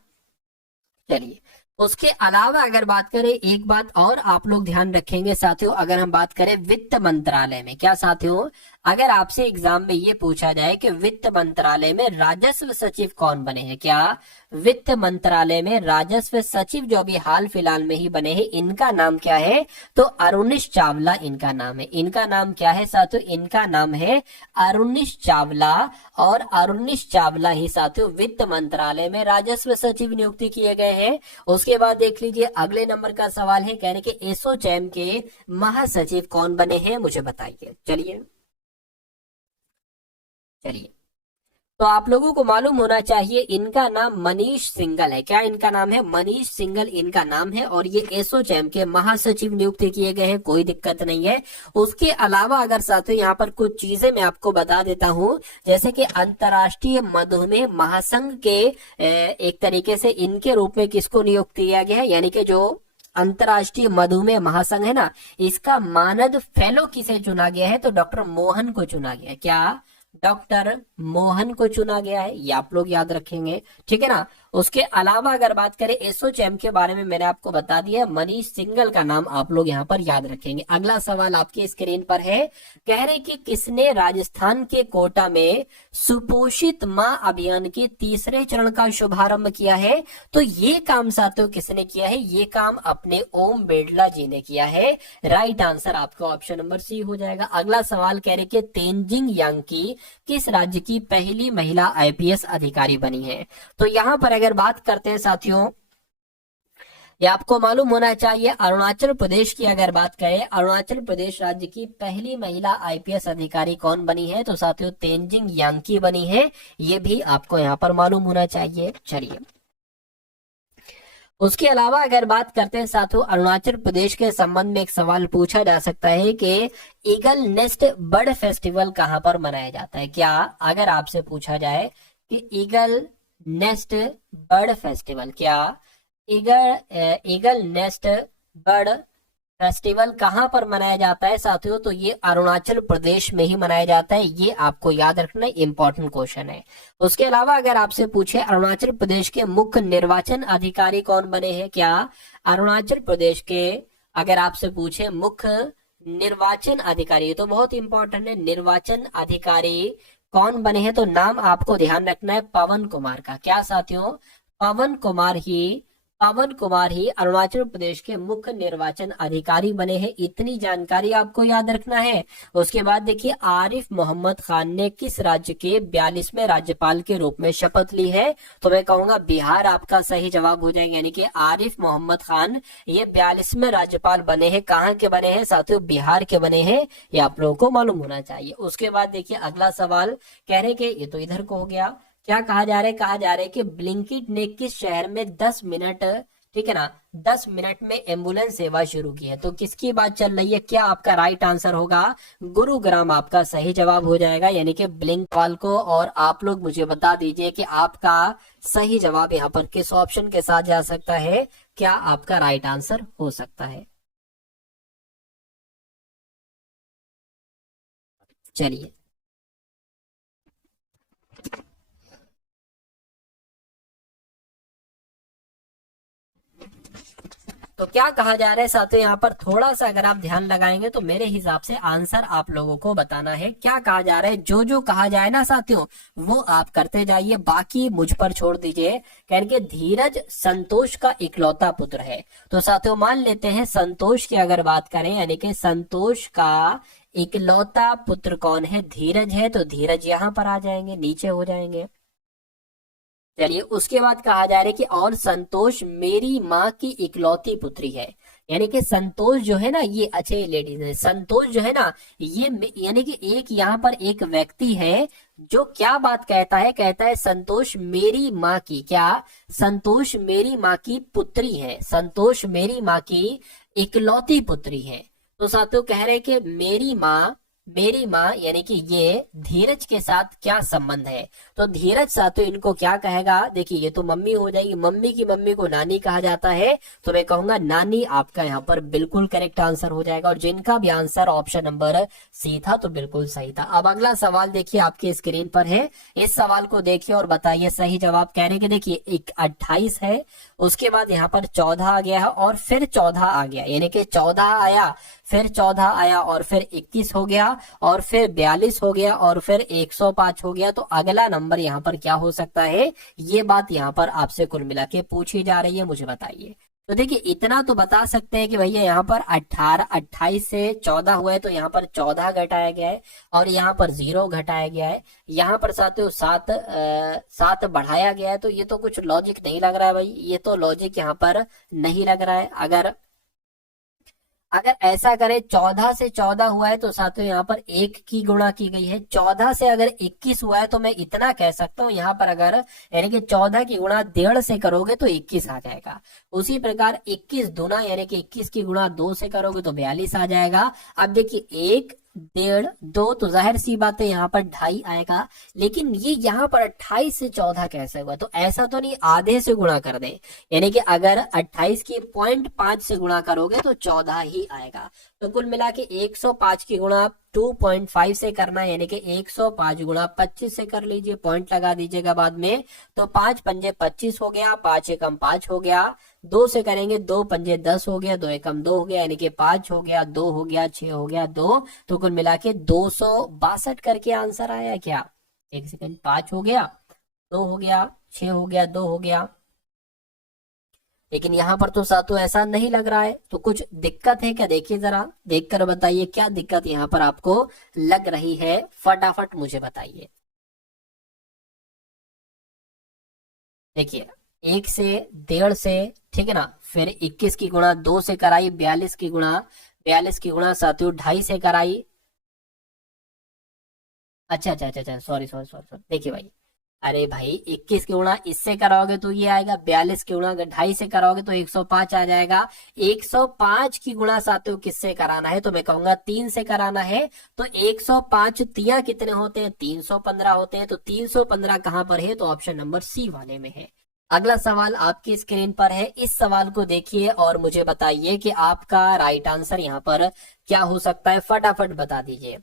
चलिए उसके अलावा अगर बात करें, एक बात और आप लोग ध्यान रखेंगे साथियों, अगर हम बात करें वित्त मंत्रालय में, क्या साथियों अगर आपसे एग्जाम में ये पूछा जाए कि वित्त मंत्रालय में राजस्व सचिव कौन बने हैं? क्या वित्त मंत्रालय में राजस्व सचिव जो अभी हाल फिलहाल में ही बने हैं, इनका नाम क्या है? तो अरुणिश चावला इनका नाम है। इनका नाम क्या है साथियों? इनका नाम है अरुणिश चावला और अरुणिश चावला ही साथियों वित्त मंत्रालय में राजस्व सचिव नियुक्ति किए गए हैं। उसके बाद देख लीजिए अगले नंबर का सवाल है, कहने के एसोचैम के महासचिव कौन बने हैं, मुझे बताइए। चलिए तो आप लोगों को मालूम होना चाहिए इनका नाम मनीष सिंघल है। क्या इनका नाम है? मनीष सिंघल इनका नाम है और ये एसोचैम के महासचिव नियुक्त किए गए हैं, कोई दिक्कत नहीं है। उसके अलावा अगर साथियों यहाँ पर कुछ चीजें मैं आपको बता देता हूँ, जैसे कि अंतर्राष्ट्रीय मधुमेह महासंघ के एक तरीके से इनके रूप में किसको नियुक्त किया गया है, यानी कि जो अंतर्राष्ट्रीय मधुमेह महासंघ है ना, इसका मानद फेलो किसे चुना गया है? तो डॉक्टर मोहन को चुना गया है। क्या डॉक्टर मोहन को चुना गया है, ये आप लोग याद रखेंगे, ठीक है ना। उसके अलावा अगर बात करें एसोचैम के बारे में मैंने आपको बता दिया, मनीष सिंघल का नाम आप लोग यहाँ पर याद रखेंगे। अगला सवाल आपके स्क्रीन पर है, कह रहे कि किसने राजस्थान के कोटा में सुपोषित माँ अभियान के तीसरे चरण का शुभारंभ किया है? तो ये काम साथियों किसने किया है? ये काम अपने ओम बिड़ला जी ने किया है। राइट आंसर आपका ऑप्शन नंबर सी हो जाएगा। अगला सवाल कह रहे कि तेंजिंग यांकी किस राज्य की पहली महिला आईपीएस अधिकारी बनी है? तो यहाँ पर अगर बात करते हैं साथियों, ये आपको मालूम होना चाहिए अरुणाचल प्रदेश की अगर बात करें, अरुणाचल प्रदेश राज्य की पहली महिला आईपीएस अधिकारी कौन बनी है? तो साथियों तेंजिंग यांकी बनी है, ये भी आपको यहाँ पर मालूम होना चाहिए। चलिए उसके अलावा अगर बात करते हैं साथियों, अरुणाचल प्रदेश के संबंध में एक सवाल पूछा जा सकता है कि ईगल नेस्ट बर्ड फेस्टिवल कहाँ पर मनाया जाता है। क्या अगर आपसे पूछा जाए कि ईगल नेस्ट बर्ड फेस्टिवल, क्या ईगल नेस्ट बर्ड फेस्टिवल कहाँ पर मनाया जाता है साथियों, तो ये अरुणाचल प्रदेश में ही मनाया जाता है। ये आपको याद रखना इंपॉर्टेंट क्वेश्चन है। उसके अलावा अगर आपसे पूछे अरुणाचल प्रदेश के मुख्य निर्वाचन अधिकारी कौन बने हैं, क्या अरुणाचल प्रदेश के अगर आपसे पूछे मुख्य निर्वाचन अधिकारी, तो बहुत इंपॉर्टेंट है, निर्वाचन अधिकारी कौन बने हैं, तो नाम आपको ध्यान रखना है पवन कुमार का। क्या साथियों, पवन कुमार ही अरुणाचल प्रदेश के मुख्य निर्वाचन अधिकारी बने हैं। इतनी जानकारी आपको याद रखना है। उसके बाद देखिए, आरिफ मोहम्मद खान ने किस राज्य के 42वें राज्यपाल के रूप में शपथ ली है, तो मैं कहूंगा बिहार आपका सही जवाब हो जाएगा। यानी कि आरिफ मोहम्मद खान ये 42वें राज्यपाल बने हैं। कहाँ के बने हैं साथियों, बिहार के बने हैं। ये आप लोगों को मालूम होना चाहिए। उसके बाद देखिए अगला सवाल, कह रहे कि ये तो इधर को हो गया, क्या कहा जा रहा है, कहा जा रहा है कि ब्लिंकिट ने किस शहर में 10 मिनट, ठीक है ना, 10 मिनट में एम्बुलेंस सेवा शुरू की है। तो किसकी बात चल रही है, क्या आपका राइट आंसर होगा गुरुग्राम आपका सही जवाब हो जाएगा। यानी कि ब्लिंक वाल को, और आप लोग मुझे बता दीजिए कि आपका सही जवाब यहाँ पर किस ऑप्शन के साथ जा सकता है, क्या आपका राइट आंसर हो सकता है। चलिए, तो क्या कहा जा रहा है साथियों, यहाँ पर थोड़ा सा अगर आप ध्यान लगाएंगे तो मेरे हिसाब से आंसर आप लोगों को बताना है। क्या कहा जा रहा है, जो जो कहा जाए ना साथियों वो आप करते जाइए, बाकी मुझ पर छोड़ दीजिए। कहेंगे धीरज संतोष का इकलौता पुत्र है। तो साथियों मान लेते हैं संतोष की अगर बात करें, यानी कि संतोष का इकलौता पुत्र कौन है, धीरज है। तो धीरज यहाँ पर आ जाएंगे, नीचे हो जाएंगे। चलिए, उसके बाद कहा जा रहा है कि और संतोष मेरी माँ की इकलौती पुत्री है। यानी कि संतोष जो है ना, ये अच्छे लेडीज है, संतोष जो है ना ये यानी कि एक यहाँ पर एक व्यक्ति है जो क्या बात कहता है, कहता है संतोष मेरी माँ की, क्या संतोष मेरी माँ की पुत्री है, संतोष मेरी माँ की इकलौती पुत्री है। तो साथियों कह रहे कि मेरी माँ यानी कि ये धीरज के साथ क्या संबंध है। तो धीरज साथियों इनको क्या कहेगा, देखिए ये तो मम्मी हो जाएगी, मम्मी की मम्मी को नानी कहा जाता है। तो मैं कहूंगा नानी आपका यहाँ पर बिल्कुल करेक्ट आंसर हो जाएगा। और जिनका भी आंसर ऑप्शन नंबर सी था तो बिल्कुल सही था। अब अगला सवाल देखिए आपके स्क्रीन पर है, इस सवाल को देखिए और बताइए सही जवाब। कह रहे कि देखिए एक 28 है, उसके बाद यहाँ पर 14 आ गया है और फिर 14 आ गया, यानी कि 14 आया, फिर 14 आया और फिर 21 हो गया और फिर 42 हो गया और फिर 105 हो गया। तो अगला नंबर यहाँ पर क्या हो सकता है, ये बात यहाँ पर आपसे कुल मिला के पूछी जा रही है, मुझे बताइए। तो देखिए इतना तो बता सकते हैं कि भैया यहाँ पर 28 से 14 हुआ है, तो यहाँ पर 14 घटाया गया है और यहाँ पर 0 घटाया गया है, यहाँ पर साथियों 7 बढ़ाया गया है। तो ये तो कुछ लॉजिक नहीं लग रहा है भाई, ये तो लॉजिक यहाँ पर नहीं लग रहा है। अगर ऐसा करें 14 से 14 हुआ है तो साथियों यहाँ पर 1 की गुणा की गई है, 14 से अगर 21 हुआ है तो मैं इतना कह सकता हूँ यहाँ पर अगर यानी कि 14 की गुणा 1.5 से करोगे तो 21 आ जाएगा। उसी प्रकार 21 दूना यानी कि 21 की गुणा 2 से करोगे तो 42 आ जाएगा। अब देखिए 1, 1.5, 2, तो जाहिर सी बात है यहाँ पर 2.5 आएगा। लेकिन ये यहाँ पर 28 से 14 कैसे हुआ, तो ऐसा तो नहीं आधे से गुणा कर दे, यानी कि अगर 28 की 0.5 से गुणा करोगे तो 14 ही आएगा। तो कुल मिला के 105 की गुणा 2.5 से करना है, यानी कि 105 गुणा 25 से कर लीजिए, पॉइंट लगा दीजिएगा बाद में। तो 5 पंजे 25 हो गया, 5 एकम 5 हो गया, 2 से करेंगे 2 पंजे 10 हो गया, 2 एकम 2 हो गया, यानी कि 5 हो गया, 2 हो गया, 6 हो गया, 2। तो कुल मिला के 262 करके आंसर आया क्या, एक सेकंड, 5 हो गया, 2 हो गया, 6 हो गया, 2 हो गया। लेकिन यहाँ पर तो सातों ऐसा नहीं लग रहा है, तो कुछ दिक्कत है क्या, देखिए जरा देख कर बताइए क्या दिक्कत यहाँ पर आपको लग रही है, फटाफट मुझे बताइए। देखिए 1 से 1.5 से, ठीक है ना, फिर 21 की गुणा 2 से कराई, 42 की गुणा साथियों 2.5 से कराई। अच्छा अच्छा अच्छा अच्छा, सॉरी सॉरी सॉरी सॉरी, देखिए भाई अरे भाई 21 के गुणा इससे कराओगे तो ये आएगा, 42 के गुणा 2.5 से कराओगे तो 105 आ जाएगा। 105 की गुणा साथियों किससे कराना है, तो मैं कहूंगा 3 से कराना है। तो 105 तिया कितने होते हैं, 315 होते हैं। तो 315 कहां पर है, तो ऑप्शन नंबर सी वाले में है। अगला सवाल आपकी स्क्रीन पर है, इस सवाल को देखिए और मुझे बताइए कि आपका राइट आंसर यहाँ पर क्या हो सकता है, फटाफट बता दीजिए।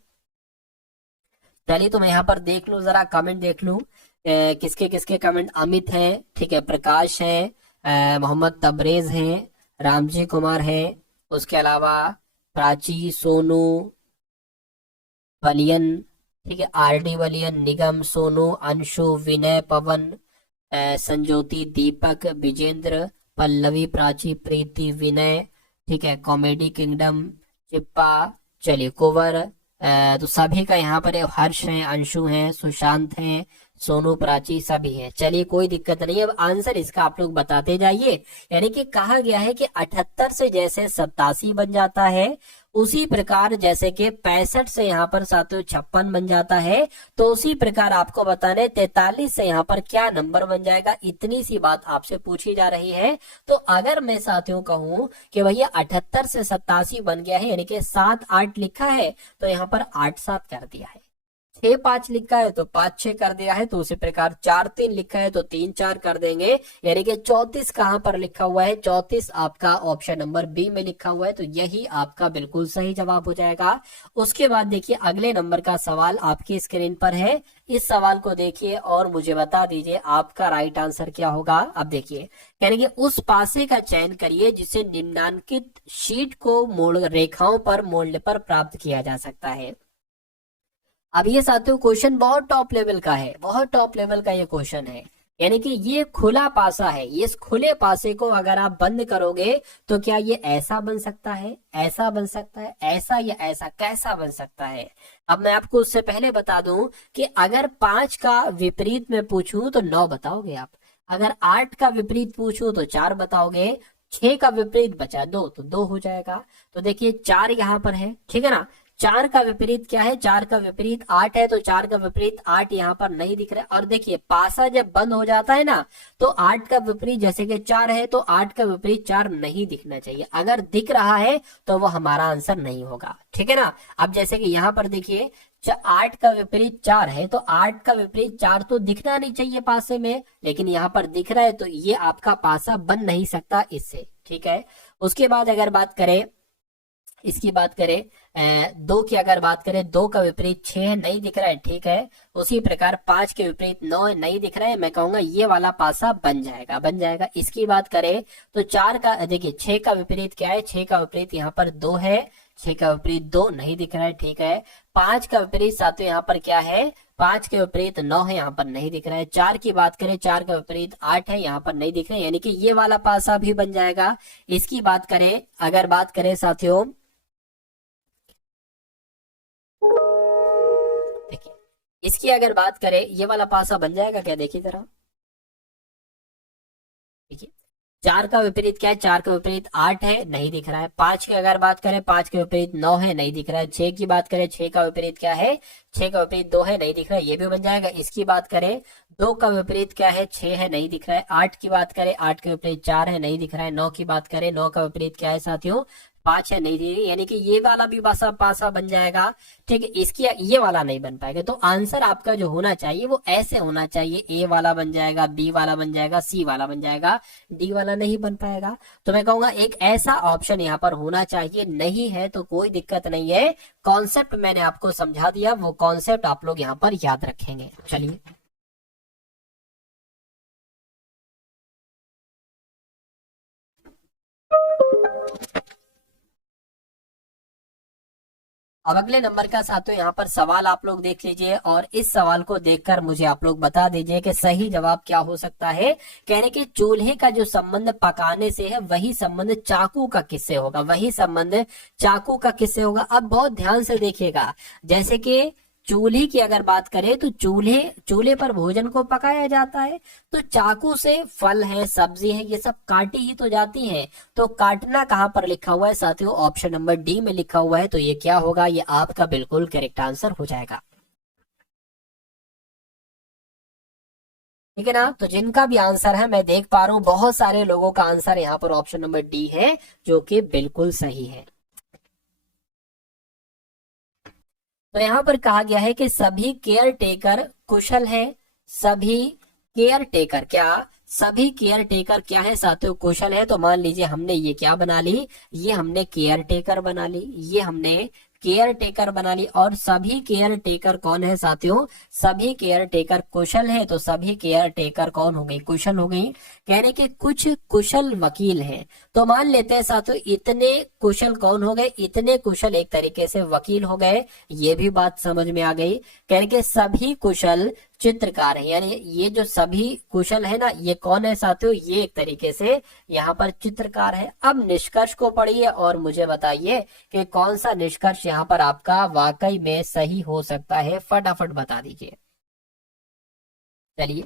चलिए तो मैं यहाँ पर देख लूं, जरा कमेंट देख लूं किसके किसके कमेंट। अमित है, ठीक है, प्रकाश है, मोहम्मद तबरेज है, रामजी कुमार है, उसके अलावा प्राची, सोनू, वलियन, ठीक है, आरडी वलियन, निगम, सोनू, अंशु, विनय, पवन, संजोति, दीपक, विजेंद्र, पल्लवी, प्राची, प्रीति, विनय, ठीक है, कॉमेडी किंगडम, चिप्पा, चलिए कुंवर, तो सभी का यहाँ पर हर्ष है, अंशु है, सुशांत है, सोनू, प्राची, सभी है। चलिए कोई दिक्कत नहीं है, अब आंसर इसका आप लोग बताते जाइए। यानी कि कहा गया है कि 78 से जैसे 87 बन जाता है, उसी प्रकार जैसे कि 65 से यहाँ पर साथियों 56 बन जाता है, तो उसी प्रकार आपको बताने 43 से यहाँ पर क्या नंबर बन जाएगा, इतनी सी बात आपसे पूछी जा रही है। तो अगर मैं साथियों कहूं कि भैया 78 से 87 बन गया है, यानी कि 7 8 लिखा है, तो यहाँ पर 8 7 कर दिया है। 6 5 लिखा है तो 5 6 कर दिया है, तो उसी प्रकार 4 3 लिखा है तो 3 4 कर देंगे। यानी कि 34 कहां पर लिखा हुआ है, 34 आपका ऑप्शन नंबर बी में लिखा हुआ है, तो यही आपका बिल्कुल सही जवाब हो जाएगा। उसके बाद देखिए अगले नंबर का सवाल आपकी स्क्रीन पर है, इस सवाल को देखिए और मुझे बता दीजिए आपका राइट आंसर क्या होगा। अब देखिए यानी कि उस पासे का चयन करिए जिसे निम्नांकित शीट को मोड़ रेखाओं पर मोड़ने पर प्राप्त किया जा सकता है। अब ये साथियों क्वेश्चन बहुत टॉप लेवल का है, बहुत टॉप लेवल का ये क्वेश्चन है। यानी कि ये खुला पासा है, इस खुले पासे को अगर आप बंद करोगे तो क्या ये ऐसा बन सकता है, ऐसा बन सकता है, ऐसा या ऐसा, कैसा बन सकता है। अब मैं आपको उससे पहले बता दूं कि अगर 5 का विपरीत में पूछूं तो 9 बताओगे आप, अगर 8 का विपरीत पूछूं तो 4 बताओगे, 6 का विपरीत बचा 2 तो 2 हो जाएगा। तो देखिए 4 यहाँ पर है, ठीक है ना। 4 का विपरीत क्या है, 4 का विपरीत 8 है, तो 4 का विपरीत 8 यहाँ पर नहीं दिख रहा है। और देखिए पासा जब बंद हो जाता है ना, तो 8 का विपरीत जैसे कि 4 है, तो 8 का विपरीत 4 नहीं दिखना चाहिए। अगर दिख रहा है तो वो हमारा आंसर नहीं होगा, ठीक है ना। अब जैसे कि यहाँ पर देखिए 8 का विपरीत 4 है, तो 8 का विपरीत 4 तो दिखना नहीं चाहिए पासे में, लेकिन यहाँ पर दिख रहा है, तो ये आपका पासा बन नहीं सकता इससे, ठीक है। उसके बाद अगर बात करें, इसकी बात करें 2 की, अगर बात करें 2 का विपरीत 6 है, नहीं दिख रहा है, ठीक है। उसी प्रकार 5 के विपरीत 9 है, नहीं दिख रहा है, मैं कहूंगा ये वाला पासा बन जाएगा, बन जाएगा। इसकी बात करें तो 4 का, देखिए 6 का विपरीत क्या है, 6 का विपरीत यहाँ पर 2 है, 6 का विपरीत 2 नहीं दिख रहा है, ठीक है। 5 का विपरीत साथियों यहाँ पर क्या है, 5 के विपरीत 9 है, यहाँ पर नहीं दिख रहा है। 4 की बात करें, 4 का विपरीत 8 है, यहाँ पर नहीं दिख रहा है, यानी कि ये वाला पासा भी बन जाएगा। इसकी बात करें, अगर बात करें साथियों, देखिए इसकी अगर बात करें, ये वाला पासा बन जाएगा क्या, देखिए जरा, देखिए 4 का विपरीत क्या है, 4 का विपरीत 8 है, नहीं दिख रहा है। 5 की अगर बात करें, 5 के विपरीत 9 है, नहीं दिख रहा है। 6 की बात करें, 6 का विपरीत क्या है, 6 का विपरीत 2 है, नहीं दिख रहा है, ये भी बन जाएगा। इसकी बात करें 2 का विपरीत क्या है, 6 है, नहीं दिख रहा है। 8 की बात करें, 8 के विपरीत 4 है, नहीं दिख रहा है। 9 की बात करें, 9 का विपरीत क्या है साथियों, 5 है, नहीं दिख रही, यानी कि ये वाला भी पासा पासा बन जाएगा, ठीक है। इसकी ये वाला नहीं बन पाएगा, तो आंसर आपका जो होना चाहिए वो ऐसे होना चाहिए, ए वाला बन जाएगा, बी वाला बन जाएगा, सी वाला बन जाएगा, डी वाला नहीं बन पाएगा। तो मैं कहूंगा एक ऐसा ऑप्शन यहाँ पर होना चाहिए, नहीं है तो कोई दिक्कत नहीं है। कॉन्सेप्ट मैंने आपको समझा दिया, वो कॉन्सेप्ट आप लोग यहाँ पर याद रखेंगे। चलिए अब अगले नंबर का साथियों यहाँ पर सवाल आप लोग देख लीजिए और इस सवाल को देखकर मुझे आप लोग बता दीजिए कि सही जवाब क्या हो सकता है। कहने के चूल्हे का जो संबंध पकाने से है वही संबंध चाकू का किससे होगा, वही संबंध चाकू का किससे होगा। अब बहुत ध्यान से देखिएगा, जैसे कि चूल्हे की अगर बात करें तो चूल्हे चूल्हे पर भोजन को पकाया जाता है, तो चाकू से फल है, सब्जी है, ये सब काटी ही तो जाती हैं। तो काटना कहाँ पर लिखा हुआ है साथियों, ऑप्शन नंबर डी में लिखा हुआ है, तो ये क्या होगा, ये आपका बिल्कुल करेक्ट आंसर हो जाएगा। ठीक है ना। तो जिनका भी आंसर है, मैं देख पा रहा हूं बहुत सारे लोगों का आंसर यहाँ पर ऑप्शन नंबर डी है, जो कि बिल्कुल सही है। तो यहाँ पर कहा गया है कि सभी केयर टेकर कुशल है। सभी केयर टेकर क्या, सभी केयर टेकर क्या है साथियों, कुशल है। तो मान लीजिए हमने ये क्या बना ली, ये हमने केयर टेकर बना ली, ये हमने केयर टेकर बना ली। और सभी केयर टेकर कौन है साथियों, सभी केयर टेकर कुशल है। तो सभी केयर टेकर कौन हो गई, कुशल हो गई। कहने के कुछ कुशल वकील हैं। तो मान लेते हैं साथियों इतने कुशल कौन हो गए, इतने कुशल एक तरीके से वकील हो गए, ये भी बात समझ में आ गई। कहने के सभी कुशल चित्रकार है, यानी ये जो सभी कुशल है ना, ये कौन है साथियों, ये एक तरीके से यहाँ पर चित्रकार है। अब निष्कर्ष को पढ़िए और मुझे बताइए कि कौन सा निष्कर्ष यहाँ पर आपका वाकई में सही हो सकता है, फटाफट बता दीजिए। चलिए,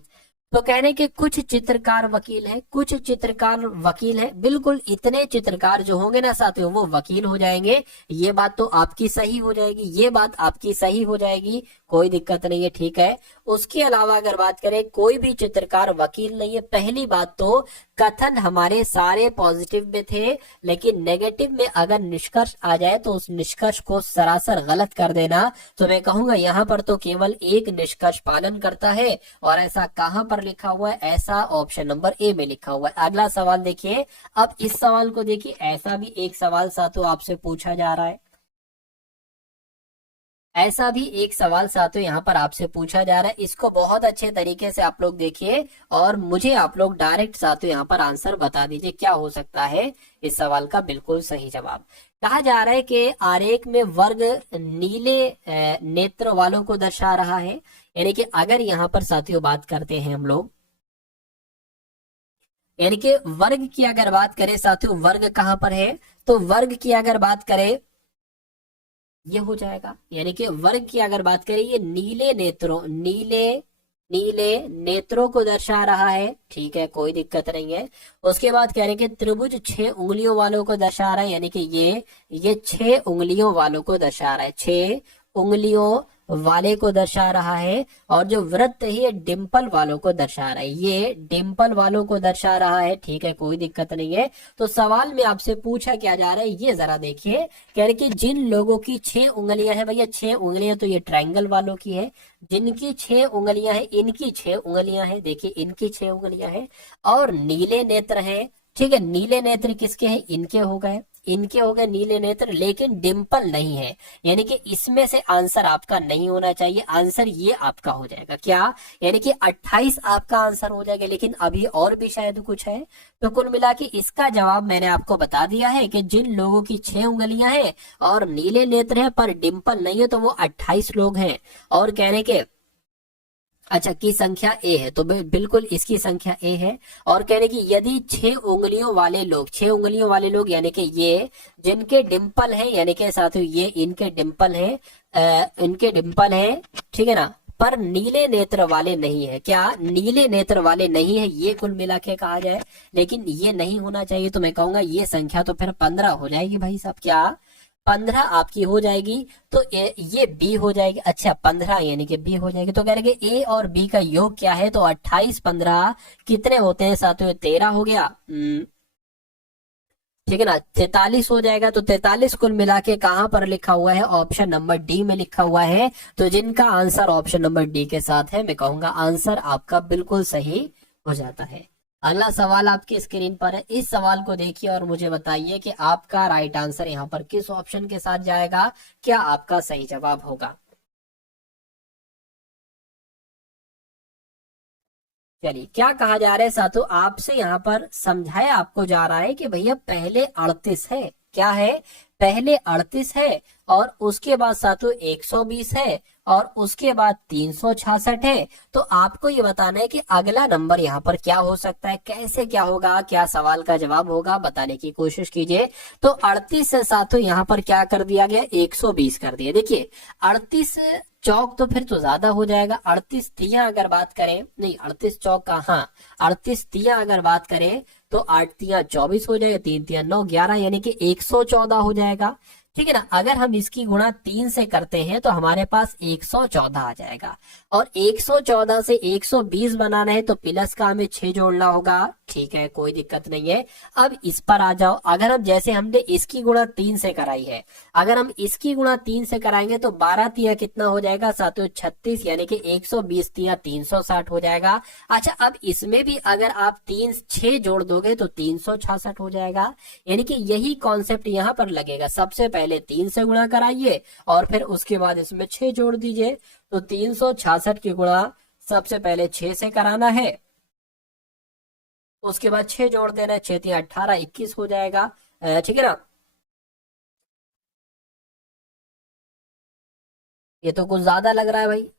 तो कहने के कुछ चित्रकार वकील है, कुछ चित्रकार वकील है, बिल्कुल इतने चित्रकार जो होंगे ना साथियों वो वकील हो जाएंगे। ये बात तो आपकी सही हो जाएगी, ये बात आपकी सही हो जाएगी, कोई दिक्कत नहीं है, ठीक है। उसके अलावा अगर बात करें, कोई भी चित्रकार वकील नहीं है। पहली बात तो कथन हमारे सारे पॉजिटिव में थे, लेकिन नेगेटिव में अगर निष्कर्ष आ जाए तो उस निष्कर्ष को सरासर गलत कर देना। तो मैं कहूंगा यहाँ पर तो केवल एक निष्कर्ष पालन करता है, और ऐसा कहां पर लिखा हुआ है, ऐसा ऑप्शन नंबर ए में लिखा हुआ है। अगला सवाल देखिए, अब इस सवाल को देखिए, ऐसा भी एक सवाल साथियों आपसे पूछा जा रहा है, ऐसा भी एक सवाल साथियों यहाँ पर आपसे पूछा जा रहा है। इसको बहुत अच्छे तरीके से आप लोग देखिए और मुझे आप लोग डायरेक्ट साथियों यहाँ पर आंसर बता दीजिए क्या हो सकता है इस सवाल का बिल्कुल सही जवाब। कहा जा रहा है कि आरेख में वर्ग नीले नेत्र वालों को दर्शा रहा है। यानी कि अगर यहाँ पर साथियों बात करते हैं हम लोग, यानी कि वर्ग की अगर बात करें साथियों, वर्ग कहां पर है, तो वर्ग की अगर बात करें ये हो जाएगा। यानी कि वर्ग की अगर बात करें, ये नीले नेत्रों, नीले नेत्रों को दर्शा रहा है, ठीक है, कोई दिक्कत नहीं है। उसके बाद कह रहे हैं कि त्रिभुज 6 उंगलियों वालों को दर्शा रहा है, यानी कि ये 6 उंगलियों वालों को दर्शा रहा है, 6 उंगलियों वाले को दर्शा रहा है। और जो वृत्त है ये डिंपल वालों को दर्शा रहा है, ये डिंपल वालों को दर्शा रहा है, ठीक है, कोई दिक्कत नहीं है। तो सवाल में आपसे पूछा क्या जा रहा है, ये जरा देखिए। कह रहे कि जिन लोगों की 6 उंगलियां हैं, भैया 6 उंगलियां तो ये ट्रायंगल वालों की है, जिनकी 6 उंगलियां हैं, इनकी 6 उंगलियां हैं, देखिए इनकी 6 उंगलियां हैं, और नीले नेत्र हैं, ठीक है। नीले नेत्र किसके हैं, इनके हो गए, इनके हो गए नीले नेत्र, लेकिन डिंपल नहीं है। यानी कि इसमें से आंसर आपका नहीं होना चाहिए, आंसर ये आपका हो जाएगा क्या, यानी कि 28 आपका आंसर हो जाएगा। लेकिन अभी और भी शायद कुछ है। तो कुल मिला के इसका जवाब मैंने आपको बता दिया है कि जिन लोगों की 6 उंगलियां हैं और नीले नेत्र है पर डिंपल नहीं है, तो वो 28 लोग हैं। और कहने के अच्छा की संख्या ए है, तो बिल्कुल इसकी संख्या ए है। और कह रहे कि यदि 6 उंगलियों वाले लोग, 6 उंगलियों वाले लोग यानी कि ये जिनके डिंपल है, यानी कि साथियों ये इनके डिंपल है, इनके डिंपल है, ठीक है ना, पर नीले नेत्र वाले नहीं है, क्या नीले नेत्र वाले नहीं है, ये कुल मिला के कहा जाए। लेकिन ये नहीं होना चाहिए, तो मैं कहूंगा ये संख्या तो फिर 15 हो जाएगी भाई साहब, क्या 15 आपकी हो जाएगी। तो ये बी हो जाएगी, अच्छा 15 यानी कि बी हो जाएगी। तो कह रहे कि ए और बी का योग क्या है, तो 28 15 कितने होते हैं साथियों, 13 हो गया, ठीक है ना, 43 हो जाएगा। तो 43 कुल मिला के कहां पर लिखा हुआ है, ऑप्शन नंबर डी में लिखा हुआ है। तो जिनका आंसर ऑप्शन नंबर डी के साथ है, मैं कहूंगा आंसर आपका बिल्कुल सही हो जाता है। अगला सवाल आपकी स्क्रीन पर है, इस सवाल को देखिए और मुझे बताइए कि आपका राइट आंसर यहाँ पर किस ऑप्शन के साथ जाएगा, क्या आपका सही जवाब होगा। चलिए, क्या कहा जा रहा है साथियों, आपसे यहाँ पर समझाया आपको जा रहा है कि भैया पहले 38 है, क्या है, पहले 38 है, और उसके बाद साथियों 120 है, और उसके बाद 366 है। तो आपको ये बताना है कि अगला नंबर यहाँ पर क्या हो सकता है, कैसे क्या होगा, क्या सवाल का जवाब होगा, बताने की कोशिश कीजिए। तो 38 से साथियों यहाँ पर क्या कर दिया गया, 120 कर दिया। देखिए 38 चौक तो फिर तो ज्यादा हो जाएगा, 38 तिया अगर बात करें, नहीं 38 चौक का, हाँ 38 तिया अगर बात करें तो 8 तिया 24 हो जाएगा, 3 तिया 9 11, यानी कि 114 हो जाएगा। ठीक है ना। अगर हम इसकी गुणा 3 से करते हैं तो हमारे पास 114 आ जाएगा, और 114 से 120 बनाना है तो प्लस का हमें 6 जोड़ना होगा। ठीक है, कोई दिक्कत नहीं है। अब इस पर आ जाओ, अगर हम जैसे हमने इसकी गुणा 3 से कराई है, अगर हम इसकी गुणा 3 से कराएंगे तो 12 तिया कितना हो जाएगा, 736, यानी कि 120 तिया 360 हो जाएगा। अच्छा, अब इसमें भी अगर आप 6 जोड़ दोगे तो 366 हो जाएगा। यानी कि यही कॉन्सेप्ट यहाँ पर लगेगा, सबसे पहले 3 से गुणा कराइए और फिर उसके बाद इसमें 6 जोड़ दीजिए। तो 366 की गुणा सबसे पहले 6 से कराना है, उसके बाद 6 जोड़ देना है, 6 तिया 18, 21 हो जाएगा। ठीक है ना। ये तो कुछ ज्यादा लग रहा है भाई,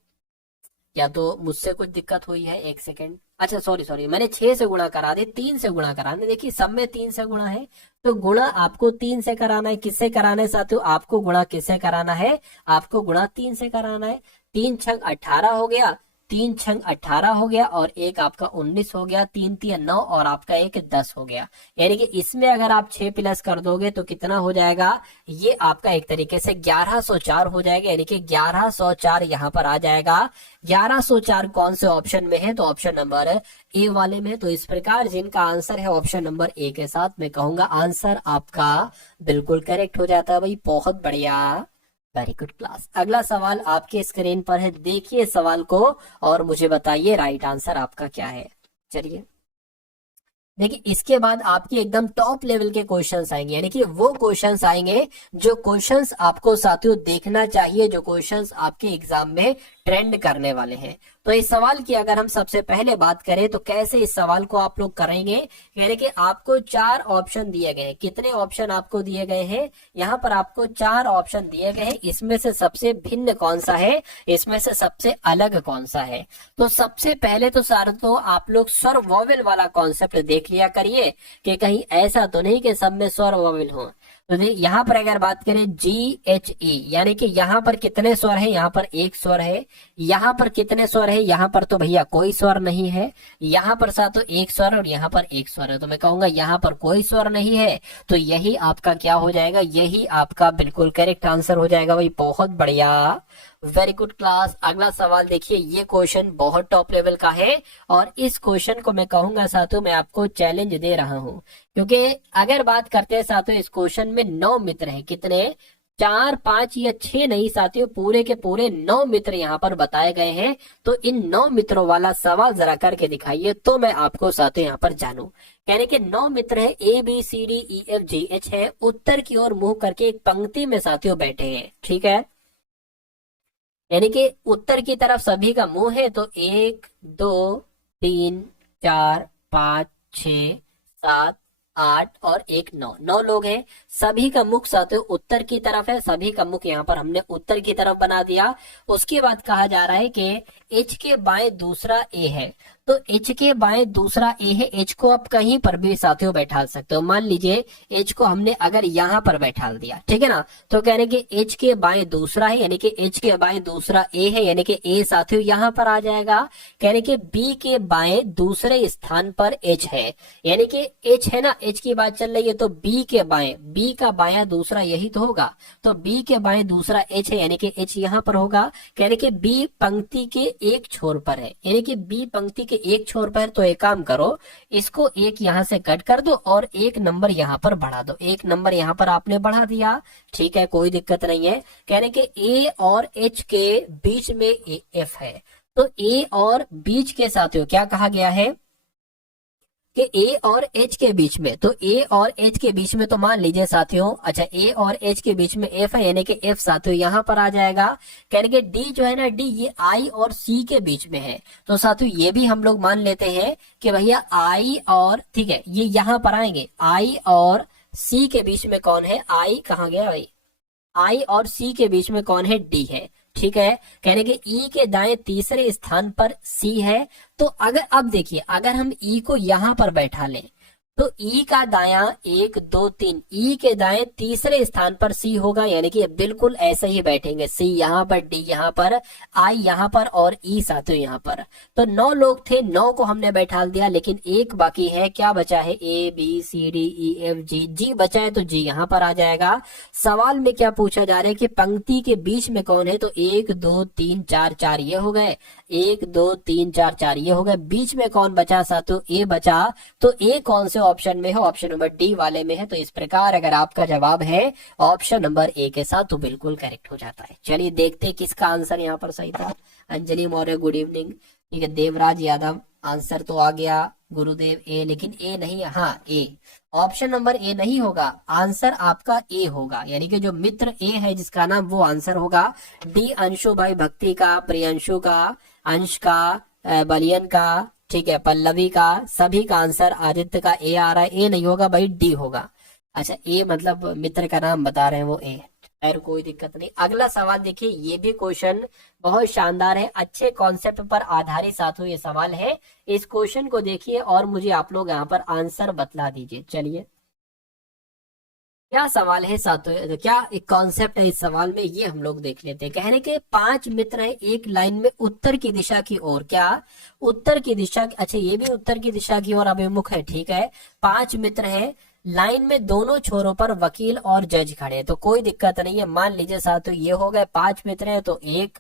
या तो मुझसे कुछ दिक्कत हुई है, एक सेकेंड। अच्छा सॉरी सॉरी, मैंने 6 से गुणा करा दे, 3 से गुणा कराना। देखिए सब में 3 से गुणा है, तो गुणा आपको 3 से कराना है। किससे कराना है साथियों, आपको गुणा किससे कराना है, आपको गुणा 3 से कराना है। 3 छंग 18 हो गया, 3 छंग 18 हो गया, और एक आपका 19 हो गया, 3 तिया 9, और आपका एक 10 हो गया। यानी कि इसमें अगर आप 6 प्लस कर दोगे तो कितना हो जाएगा, ये आपका एक तरीके से 1104 हो जाएगा। यानी कि 1104 यहाँ पर आ जाएगा। 1104 कौन से ऑप्शन में है, तो ऑप्शन नंबर ए वाले में। तो इस प्रकार जिनका आंसर है ऑप्शन नंबर ए के साथ, मैं कहूंगा आंसर आपका बिल्कुल करेक्ट हो जाता है भाई। बहुत बढ़िया, वेरी गुड क्लास। अगला सवाल आपके स्क्रीन पर है, देखिए सवाल को और मुझे बताइए राइट आंसर आपका क्या है। चलिए देखिए, इसके बाद आपके एकदम टॉप लेवल के क्वेश्चंस आएंगे, यानी कि वो क्वेश्चंस आएंगे जो क्वेश्चंस आपको साथियों देखना चाहिए, जो क्वेश्चंस आपके एग्जाम में ट्रेंड करने वाले हैं। तो इस सवाल की अगर हम सबसे पहले बात करें तो कैसे इस सवाल को आप लोग करेंगे, यानी कि आपको 4 ऑप्शन दिए गए हैं। कितने ऑप्शन आपको दिए गए हैं, यहाँ पर आपको 4 ऑप्शन दिए गए हैं। इसमें से सबसे भिन्न कौन सा है, इसमें से सबसे अलग कौन सा है। तो सबसे पहले तो सारे तो आप लोग स्वर वॉवेल वाला कॉन्सेप्ट देख लिया करिए, कि कहीं ऐसा तो नहीं कि सब में स्वर वॉवेल हो। तो यहाँ पर अगर बात करें GHE, यानी कि यहाँ पर कितने स्वर है, यहाँ पर एक स्वर है। यहाँ पर कितने स्वर है, यहाँ पर तो भैया कोई स्वर नहीं है। यहाँ पर साथ तो एक स्वर और यहाँ पर एक स्वर है, तो मैं कहूंगा यहाँ पर कोई स्वर नहीं है। तो यही आपका क्या हो जाएगा, यही आपका बिल्कुल करेक्ट आंसर हो जाएगा भाई। बहुत बढ़िया, वेरी गुड क्लास। अगला सवाल देखिए, ये क्वेश्चन बहुत टॉप लेवल का है, और इस क्वेश्चन को मैं कहूंगा साथियों मैं आपको चैलेंज दे रहा हूं, क्योंकि अगर बात करते हैं साथियों इस क्वेश्चन में 9 मित्र हैं। कितने, 4 5 या 6 नहीं साथियों, पूरे के पूरे 9 मित्र यहाँ पर बताए गए हैं। तो इन 9 मित्रों वाला सवाल जरा करके दिखाइए, तो मैं आपको साथियों यहाँ पर जानूं। यानी कि 9 मित्र है, ABCDEFGH है, उत्तर की ओर मुंह करके एक पंक्ति में साथियों बैठे हैं। ठीक है, यानी कि उत्तर की तरफ सभी का मुंह है। तो 1 2 3 4 5 6 7 8 और एक 9, 9 लोग हैं। सभी का मुख साथियों उत्तर की तरफ है, सभी का मुख यहाँ पर हमने उत्तर की तरफ बना दिया। उसके बाद कहा जा रहा है कि H के बाएं दूसरा A है, तो H के बाएं दूसरा A है। H को आप कहीं पर भी साथियों बैठा सकते हो। मान लीजिए H को हमने अगर यहाँ पर बैठा दिया, ठीक है ना, तो कहने के H के बाएं दूसरा है, यानी कि H के बाएं दूसरा A है, यानी कि A साथियों यहाँ पर आ जाएगा। कहने के B के बाएं दूसरे स्थान पर H है, यानी कि H है ना, H की बात चल रही है, तो B के बाएं, B का बायां दूसरा यही तो होगा, तो B के बाएं दूसरा H है, यानी कि H यहाँ पर होगा। कहने के B पंक्ति के एक छोर पर है, यानी कि B पंक्ति के एक छोर पर। तो एक काम करो, इसको एक यहाँ से कट कर दो और एक नंबर यहाँ पर बढ़ा दो। एक नंबर यहाँ पर आपने बढ़ा दिया, ठीक है, कोई दिक्कत नहीं है। कहने के A और H के बीच में F है, तो A और बीच के साथियों क्या कहा गया है कि A और H के बीच में, तो A और H के बीच में, तो मान लीजिए साथियों, अच्छा A और H के बीच में F है, यानी कि F साथियों यहाँ पर आ जाएगा। कहने के D जो है ना, D ये I और C के बीच में है, तो साथियों ये भी हम लोग मान लेते हैं कि भैया I और, ठीक है, ये यहाँ पर आएंगे। I और C के बीच में कौन है, I कहाँ गया भाई, I और C के बीच में कौन है, D है, ठीक है। कहने के E के दाएं तीसरे स्थान पर C है। तो अगर अब देखिए, अगर हम E को यहां पर बैठा लें तो ई का दायां 1 2 3, ई के दाएं तीसरे स्थान पर सी होगा, यानी कि बिल्कुल ऐसे ही बैठेंगे, सी यहाँ पर, डी यहाँ पर, आई यहाँ पर और ई साथियों यहाँ पर। तो 9 लोग थे, 9 को हमने बैठा दिया, लेकिन एक बाकी है, क्या बचा है, A B C D E F G, G बचा है तो जी यहाँ पर आ जाएगा। सवाल में क्या पूछा जा रहा है कि पंक्ति के बीच में कौन है, तो 1 2 3 4, 4 ये हो गए, 1 2 3 4, 4 ये हो गए, बीच में कौन बचा साथियों, ए बचा। तो ए कौन से ऑप्शन में है, ऑप्शन नंबर डी वाले में है। तो इस प्रकार अगर आपका जवाब है ऑप्शन नंबर ए के साथ तो बिल्कुल करेक्ट हो जाता है। चलिए देखते हैं किसका आंसर यहाँ पर सही था। अंजलि मौर्य गुड इवनिंग, ठीक है। देवराज यादव आंसर तो आ गया, गुरुदेव ए, लेकिन ए नहीं, हाँ ए, ऑप्शन नंबर ए नहीं होगा, आंसर आपका ए होगा, यानी कि जो मित्र ए है जिसका नाम, वो आंसर होगा। डी अंशु भाई भक्ति का, प्रियंशु का, अंश का, बलियन का, ठीक है, पल्लवी का, सभी का आंसर आदित्य का ए आ रहा है। ए नहीं होगा भाई, डी होगा। अच्छा ए मतलब मित्र का नाम बता रहे हैं वो ए, खैर कोई दिक्कत नहीं। अगला सवाल देखिए, ये भी क्वेश्चन बहुत शानदार है, अच्छे कॉन्सेप्ट पर आधारित साथियों ये सवाल है। इस क्वेश्चन को देखिए और मुझे आप लोग यहाँ पर आंसर बतला दीजिए। चलिए क्या सवाल है साथियों, क्या एक कॉन्सेप्ट है इस सवाल में, ये हम लोग देख लेते हैं। कहने के 5 मित्र हैं एक लाइन में उत्तर की दिशा की ओर, क्या उत्तर की दिशा, अच्छा ये भी उत्तर की दिशा की ओर अभिमुख है, ठीक है। 5 मित्र हैं, लाइन में दोनों छोरों पर वकील और जज खड़े, तो कोई दिक्कत नहीं है। मान लीजिए साथियों ये हो गए 5 मित्र हैं, तो 1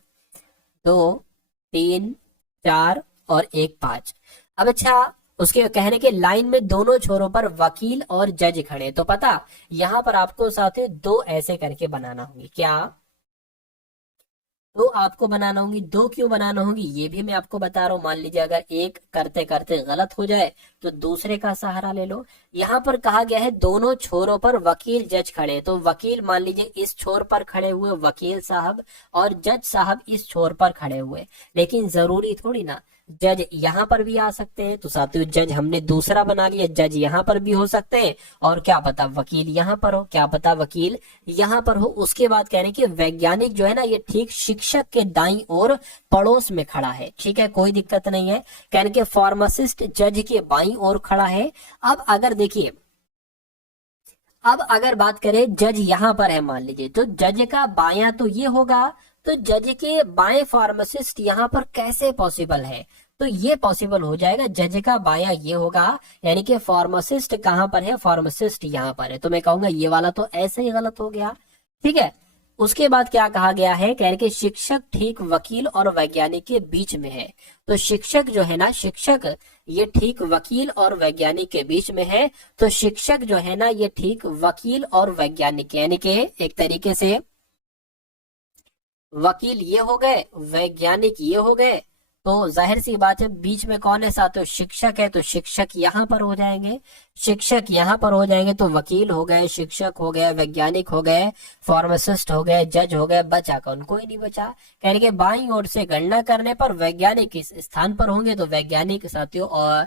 2 3 4 और 1 5। अब अच्छा उसके कहने के लाइन में दोनों छोरों पर वकील और जज खड़े, तो पता यहां पर आपको साथियों 2 ऐसे करके बनाना होंगे, क्या तो आपको बनाना होंगी। 2 क्यों बनाना होंगी ये भी मैं आपको बता रहा हूं। मान लीजिए अगर एक करते करते गलत हो जाए तो दूसरे का सहारा ले लो। यहाँ पर कहा गया है दोनों छोरों पर वकील जज खड़े, तो वकील मान लीजिए इस छोर पर खड़े हुए वकील साहब और जज साहब इस छोर पर खड़े हुए, लेकिन जरूरी थोड़ी ना जज यहाँ पर भी आ सकते हैं। तो साथियों जज हमने दूसरा बना लिया, जज यहाँ पर भी हो सकते हैं और क्या पता वकील यहाँ पर हो, क्या पता वकील यहाँ पर हो। उसके बाद कहने की वैज्ञानिक जो है ना ये ठीक शिक्षक के दाईं ओर पड़ोस में खड़ा है, ठीक है, कोई दिक्कत नहीं है। कहने के फार्मासिस्ट जज के बाईं ओर खड़ा है। अब अगर देखिए, अब अगर बात करें जज यहाँ पर है मान लीजिए, तो जज का बायां तो ये होगा, तो जज के बाएं फार्मासिस्ट यहाँ पर कैसे पॉसिबल है, तो ये पॉसिबल हो जाएगा, जज का बायां ये होगा, यानी कि फार्मासिस्ट कहाँ पर है, फार्मासिस्ट यहाँ पर है। तो मैं कहूंगा ये वाला तो ऐसे ही गलत हो गया, ठीक है। उसके बाद क्या कहा गया है, कह रहे कि शिक्षक ठीक वकील और वैज्ञानिक के बीच में है। तो शिक्षक जो है ना, शिक्षक ये ठीक वकील और वैज्ञानिक के बीच में है। तो शिक्षक जो है ना ये ठीक वकील और वैज्ञानिक, यानी कि एक तरीके से वकील ये हो गए, वैज्ञानिक ये हो गए, तो जाहिर सी बात है बीच में कौन है साथ, तो शिक्षक है, तो शिक्षक यहाँ पर हो जाएंगे, शिक्षक यहाँ पर हो जाएंगे। तो वकील हो गए, शिक्षक हो गए, वैज्ञानिक हो गए, फार्मासिस्ट हो गए, जज हो गए, बचा कौन, कोई नहीं बचा। कहने के बाईं ओर से गणना करने पर वैज्ञानिक इस स्थान पर होंगे, तो वैज्ञानिक साथियों और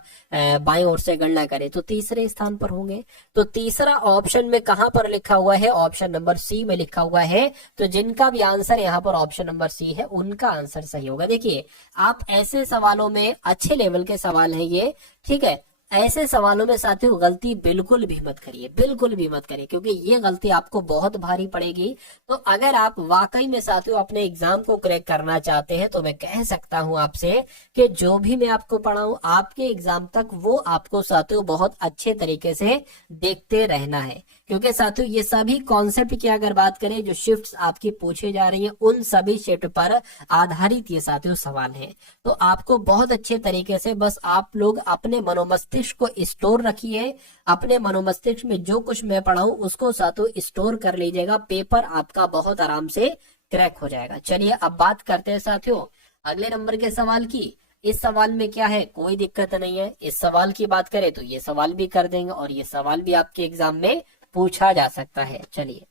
बाईं ओर से गणना करें तो तीसरे स्थान पर होंगे। तो तीसरा ऑप्शन में कहां पर लिखा हुआ है, ऑप्शन नंबर सी में लिखा हुआ है। तो जिनका भी आंसर यहाँ पर ऑप्शन नंबर सी है उनका आंसर सही होगा। देखिए आप ऐसे सवालों में, अच्छे लेवल के सवाल है ये, ठीक है, ऐसे सवालों में साथियों गलती बिल्कुल भी मत करिए, बिल्कुल भी मत करिए, क्योंकि ये गलती आपको बहुत भारी पड़ेगी। तो अगर आप वाकई में साथियों अपने एग्जाम को क्रैक करना चाहते हैं तो मैं कह सकता हूं आपसे कि जो भी मैं आपको पढ़ाऊं आपके एग्जाम तक वो आपको साथियों बहुत अच्छे तरीके से देखते रहना है। क्योंकि साथियों ये सभी कॉन्सेप्ट की अगर बात करें, जो शिफ्ट्स आपकी पूछे जा रही है उन सभी शिफ्ट पर आधारित ये साथियों सवाल है। तो आपको बहुत अच्छे तरीके से बस आप लोग अपने मनोमस्तिष्क को स्टोर रखिए, अपने मनोमस्तिष्क में जो कुछ मैं पढ़ाऊं उसको साथियों स्टोर कर लीजिएगा, पेपर आपका बहुत आराम से क्रैक हो जाएगा। चलिए अब बात करते हैं साथियों अगले नंबर के सवाल की। इस सवाल में क्या है, कोई दिक्कत नहीं है। इस सवाल की बात करें तो ये सवाल भी कर देंगे और ये सवाल भी आपके एग्जाम में पूछा जा सकता है। चलिए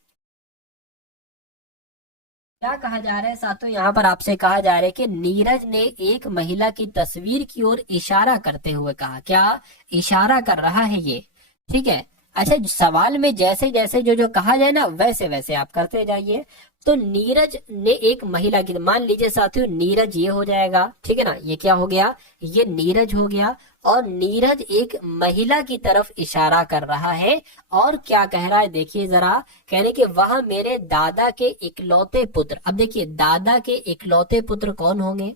क्या कहा जा रहा है साथियों, यहाँ पर आपसे कहा जा रहा है कि नीरज ने एक महिला की तस्वीर की ओर इशारा करते हुए कहा, क्या इशारा कर रहा है ये, ठीक है। अच्छा सवाल में जैसे जैसे जो जो कहा जाए ना वैसे वैसे आप करते जाइए। तो नीरज ने एक महिला की, मान लीजिए साथियों नीरज ये हो जाएगा, ठीक है ना, ये क्या हो गया, ये नीरज हो गया। और नीरज एक महिला की तरफ इशारा कर रहा है और क्या कह रहा है देखिए जरा, कहने कि वह मेरे दादा के इकलौते पुत्र। अब देखिए दादा के इकलौते पुत्र कौन होंगे,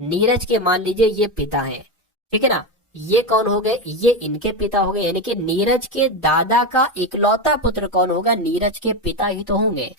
नीरज के मान लीजिए ये पिता है, ठीक है ना, ये कौन हो गए, ये इनके पिता हो गए, यानी कि नीरज के दादा का इकलौता पुत्र कौन होगा, नीरज के पिता ही तो होंगे।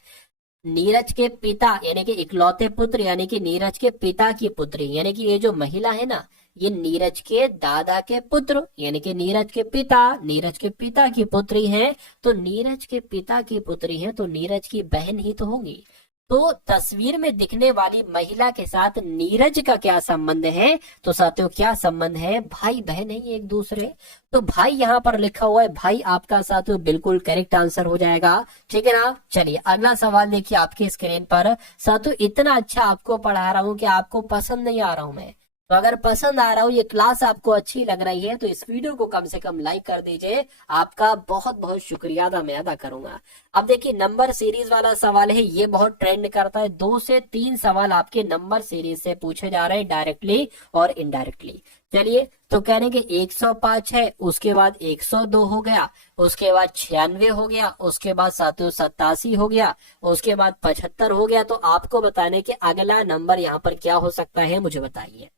नीरज के पिता यानी कि इकलौते पुत्र यानी कि नीरज के पिता की पुत्री, यानी कि ये जो महिला है ना, ये नीरज के दादा के पुत्र यानी कि नीरज के पिता की पुत्री है। तो नीरज के पिता की पुत्री है तो नीरज की बहन ही तो होंगी। तो तस्वीर में दिखने वाली महिला के साथ नीरज का क्या संबंध है, तो साथियों क्या संबंध है, भाई बहन है एक दूसरे। तो भाई यहाँ पर लिखा हुआ है, भाई आपका साथियों बिल्कुल करेक्ट आंसर हो जाएगा, ठीक है ना। चलिए अगला सवाल देखिए आपके स्क्रीन पर। साथियों इतना अच्छा आपको पढ़ा रहा हूँ कि आपको पसंद नहीं आ रहा हूँ मैं, तो अगर पसंद आ रहा हो, ये क्लास आपको अच्छी लग रही है तो इस वीडियो को कम से कम लाइक कर दीजिए, आपका बहुत बहुत शुक्रिया मैं अदा करूंगा। अब देखिए नंबर सीरीज वाला सवाल है, ये बहुत ट्रेंड करता है। 2 से 3 सवाल आपके नंबर सीरीज से पूछे जा रहे हैं, डायरेक्टली और इनडायरेक्टली। चलिए तो कहने के 105 है, उसके बाद 102 हो गया, उसके बाद 96 हो गया, उसके बाद साथियों 87 हो गया, उसके बाद 75 हो गया। तो आपको बताने के अगला नंबर यहाँ पर क्या हो सकता है, मुझे बताइए।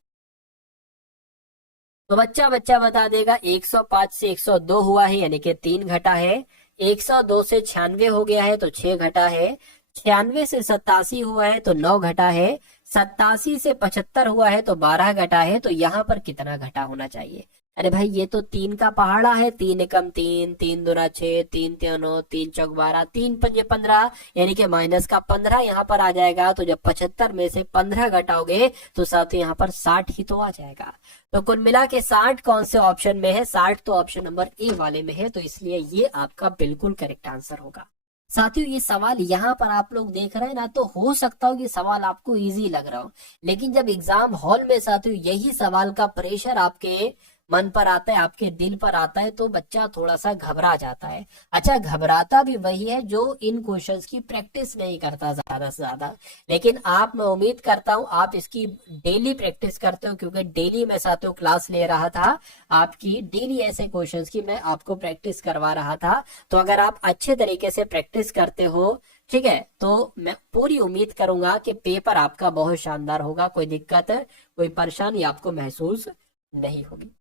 तो बच्चा बच्चा बता देगा। 105 से 102 हुआ है यानी कि 3 घटा है, 102 से 96 हो गया है तो 6 घटा है, 96 से 87 हुआ है तो 9 घटा है, 87 से 75 हुआ है तो 12 घटा है। तो यहाँ पर कितना घटा होना चाहिए, अरे भाई ये तो 3 का पहाड़ा है, 3 एकम 3, 3 दूना 6, 3 तिया 9, 3 चौक 12, 3 पंजे 15, यानी कि माइनस का 15 यहाँ पर आ जाएगा। तो जब 75 में से 15 घटाओगे तो साथ यहाँ पर 60 ही तो आ जाएगा। तो कुल मिला के 60 कौन से ऑप्शन में है, 60 तो ऑप्शन नंबर ए वाले में है, तो इसलिए ये आपका बिल्कुल करेक्ट आंसर होगा। साथियों ये सवाल यहाँ पर आप लोग देख रहे हैं ना, तो हो सकता हो कि सवाल आपको इजी लग रहा हो, लेकिन जब एग्जाम हॉल में साथियों यही सवाल का प्रेशर आपके मन पर आता है, आपके दिल पर आता है, तो बच्चा थोड़ा सा घबरा जाता है। अच्छा घबराता भी वही है जो इन क्वेश्चंस की प्रैक्टिस नहीं करता ज्यादा से ज्यादा, लेकिन आप, मैं उम्मीद करता हूं आप इसकी डेली प्रैक्टिस करते हो, क्योंकि डेली मैं साथियों क्लास ले रहा था आपकी, डेली ऐसे क्वेश्चंस की मैं आपको प्रैक्टिस करवा रहा था। तो अगर आप अच्छे तरीके से प्रैक्टिस करते हो, ठीक है, तो मैं पूरी उम्मीद करूंगा कि पेपर आपका बहुत शानदार होगा, कोई दिक्कत कोई परेशानी आपको महसूस नहीं होगी।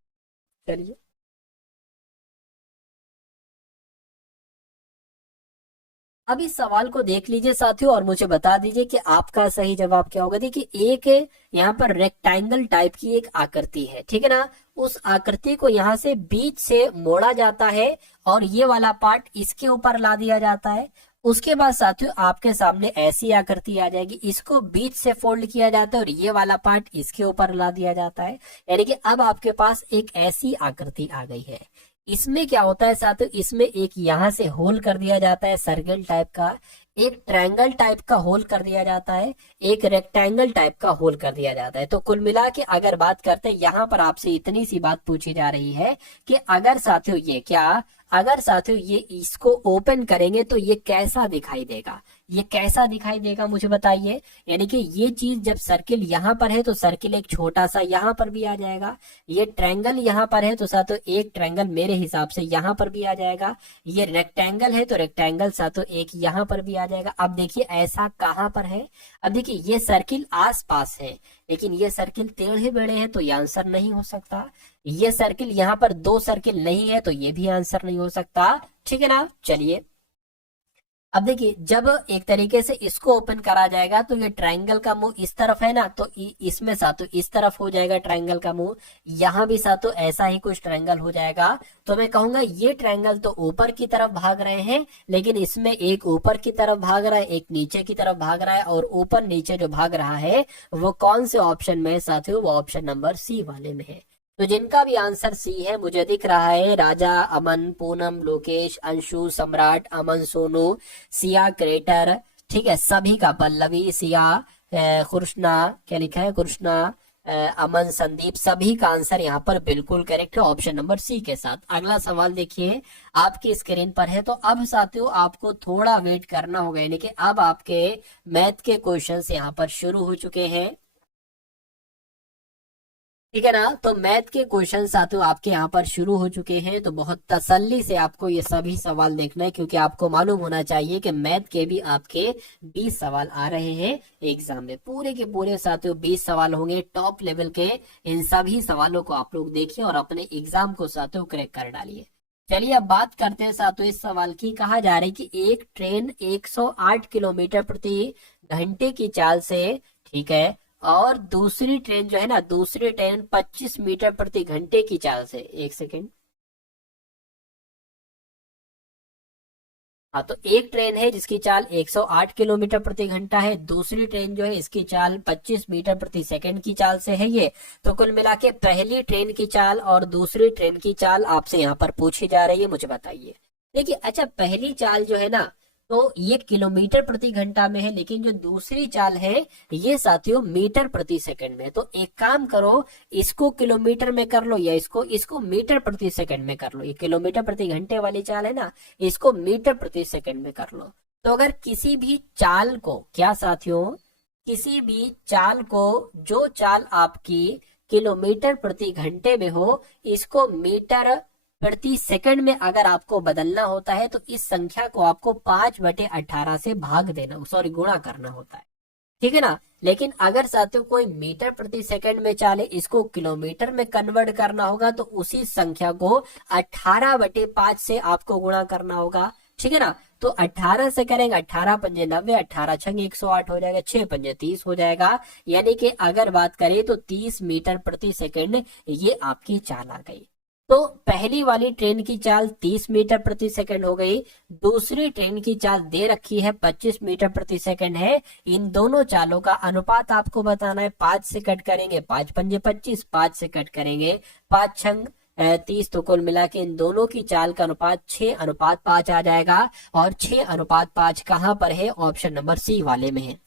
चलिए अब इस सवाल को देख लीजिए साथियों और मुझे बता दीजिए कि आपका सही जवाब क्या होगा। देखिए एक यहाँ पर रेक्टेंगल टाइप की एक आकृति है, ठीक है ना, उस आकृति को यहाँ से बीच से मोड़ा जाता है और ये वाला पार्ट इसके ऊपर ला दिया जाता है। उसके बाद साथियों आपके सामने ऐसी आकृति आ जाएगी, इसको बीच से फोल्ड किया जाता है और ये वाला पार्ट इसके ऊपर ला दिया जाता है, यानी कि अब आपके पास एक ऐसी आकृति आ गई है। इसमें क्या होता है साथियों, इसमें एक यहाँ से होल कर दिया जाता है सर्कल टाइप का, एक ट्रायंगल टाइप का होल कर दिया जाता है, एक रेक्टेंगल टाइप का होल कर दिया जाता है। तो कुल मिला के अगर बात करते हैं, यहाँ पर आपसे इतनी सी बात पूछी जा रही है कि अगर साथियों ये क्या, अगर साथियों ये इसको ओपन करेंगे तो ये कैसा दिखाई देगा, ये कैसा दिखाई देगा मुझे बताइए। यानी कि ये चीज जब सर्किल यहाँ पर है तो सर्किल एक छोटा सा यहाँ पर भी आ जाएगा, ये ट्रायंगल यहाँ पर है तो साथियों एक ट्रायंगल मेरे हिसाब से यहाँ पर भी आ जाएगा, ये रेक्टेंगल है तो रेक्टेंगल साथियों एक यहाँ पर भी आ जाएगा। अब देखिए ऐसा कहाँ पर है, अब देखिए ये सर्किल आस पास है, लेकिन ये सर्किल टेढ़े बेढ़े हैं तो ये आंसर नहीं हो सकता। ये सर्किल यहाँ पर 2 सर्किल नहीं है तो ये भी आंसर नहीं हो सकता, ठीक है ना। चलिए अब देखिए जब एक तरीके से इसको ओपन करा जाएगा तो ये ट्रायंगल का मुंह इस तरफ है ना, तो इसमें सातों इस तरफ हो जाएगा ट्रायंगल का मुंह, यहाँ भी सातों ऐसा ही कुछ ट्रायंगल हो जाएगा। तो मैं कहूंगा ये ट्रायंगल तो ऊपर की तरफ भाग रहे हैं, लेकिन इसमें एक ऊपर की तरफ भाग रहा है, एक नीचे की तरफ भाग रहा है, और ऊपर नीचे जो भाग रहा है वो कौन से ऑप्शन में है साथियों, वो ऑप्शन नंबर सी वाले में है। तो जिनका भी आंसर सी है मुझे दिख रहा है, राजा, अमन, पूनम, लोकेश, अंशु, सम्राट, अमन, सोनू, सिया, क्रेटर, ठीक है, सभी का, पल्लवी, सिया, कृष्णा, क्या लिखा है, कृष्णा, अमन, संदीप, सभी का आंसर यहाँ पर बिल्कुल करेक्ट है ऑप्शन नंबर सी के साथ। अगला सवाल देखिए आपकी स्क्रीन पर है। तो अब साथियों आपको थोड़ा वेट करना होगा, यानी कि अब आपके मैथ के क्वेश्चंस यहाँ पर शुरू हो चुके हैं। ठीक है ना। तो मैथ के क्वेश्चन साथियों आपके यहाँ पर शुरू हो चुके हैं, तो बहुत तसल्ली से आपको ये सभी सवाल देखना है, क्योंकि आपको मालूम होना चाहिए कि मैथ के भी आपके 20 सवाल आ रहे हैं एग्जाम में। पूरे के पूरे साथियों 20 सवाल होंगे टॉप लेवल के। इन सभी सवालों को आप लोग देखिए और अपने एग्जाम को साथियों क्रैक कर डालिए। चलिए अब बात करते हैं साथियों इस सवाल की। कहा जा रहा है कि एक ट्रेन 108 किलोमीटर प्रति घंटे की चाल से, ठीक है, और दूसरी ट्रेन जो है ना, दूसरी ट्रेन 25 मीटर प्रति घंटे की चाल से, एक सेकेंड। हाँ, तो एक ट्रेन है जिसकी चाल 108 किलोमीटर प्रति घंटा है, दूसरी ट्रेन जो है इसकी चाल 25 मीटर प्रति सेकंड की चाल से है ये। तो कुल मिला के पहली ट्रेन की चाल और दूसरी ट्रेन की चाल आपसे यहाँ पर पूछी जा रही है, मुझे बताइए। देखिए, अच्छा, पहली चाल जो है ना, तो ये किलोमीटर प्रति घंटा में है, लेकिन जो दूसरी चाल है ये साथियों मीटर प्रति सेकंड में है। तो एक काम करो, इसको किलोमीटर में कर लो या इसको इसको मीटर प्रति सेकंड में कर लो। ये किलोमीटर प्रति घंटे वाली चाल है ना, इसको मीटर प्रति सेकंड में कर लो। तो अगर किसी भी चाल को, क्या साथियों, किसी भी चाल को, जो चाल आपकी किलोमीटर प्रति घंटे में हो, इसको मीटर प्रति सेकंड में अगर आपको बदलना होता है तो इस संख्या को आपको 5/18 से भाग देना, सॉरी गुणा करना होता है, ठीक है ना। लेकिन अगर साथियों कोई मीटर प्रति सेकंड में चाले, इसको किलोमीटर में कन्वर्ट करना होगा, तो उसी संख्या को 18/5 से आपको गुणा करना होगा, ठीक है ना। तो 18 से करेंगे, 18 पंजे 90, 18 छंगे 108 हो जाएगा, 6 पंजे 30 हो जाएगा। यानी कि अगर बात करें तो 30 मीटर प्रति सेकंड ये आपकी चाल आ गई। तो पहली वाली ट्रेन की चाल 30 मीटर प्रति सेकंड हो गई, दूसरी ट्रेन की चाल दे रखी है 25 मीटर प्रति सेकंड है। इन दोनों चालों का अनुपात आपको बताना है। 5 से कट करेंगे 5 पंजे 25, 5 से कट करेंगे 5 छंग 30, तो कुल मिला के इन दोनों की चाल का अनुपात 6:5 आ जाएगा। और 6:5 कहां पर है? ऑप्शन नंबर सी वाले में है।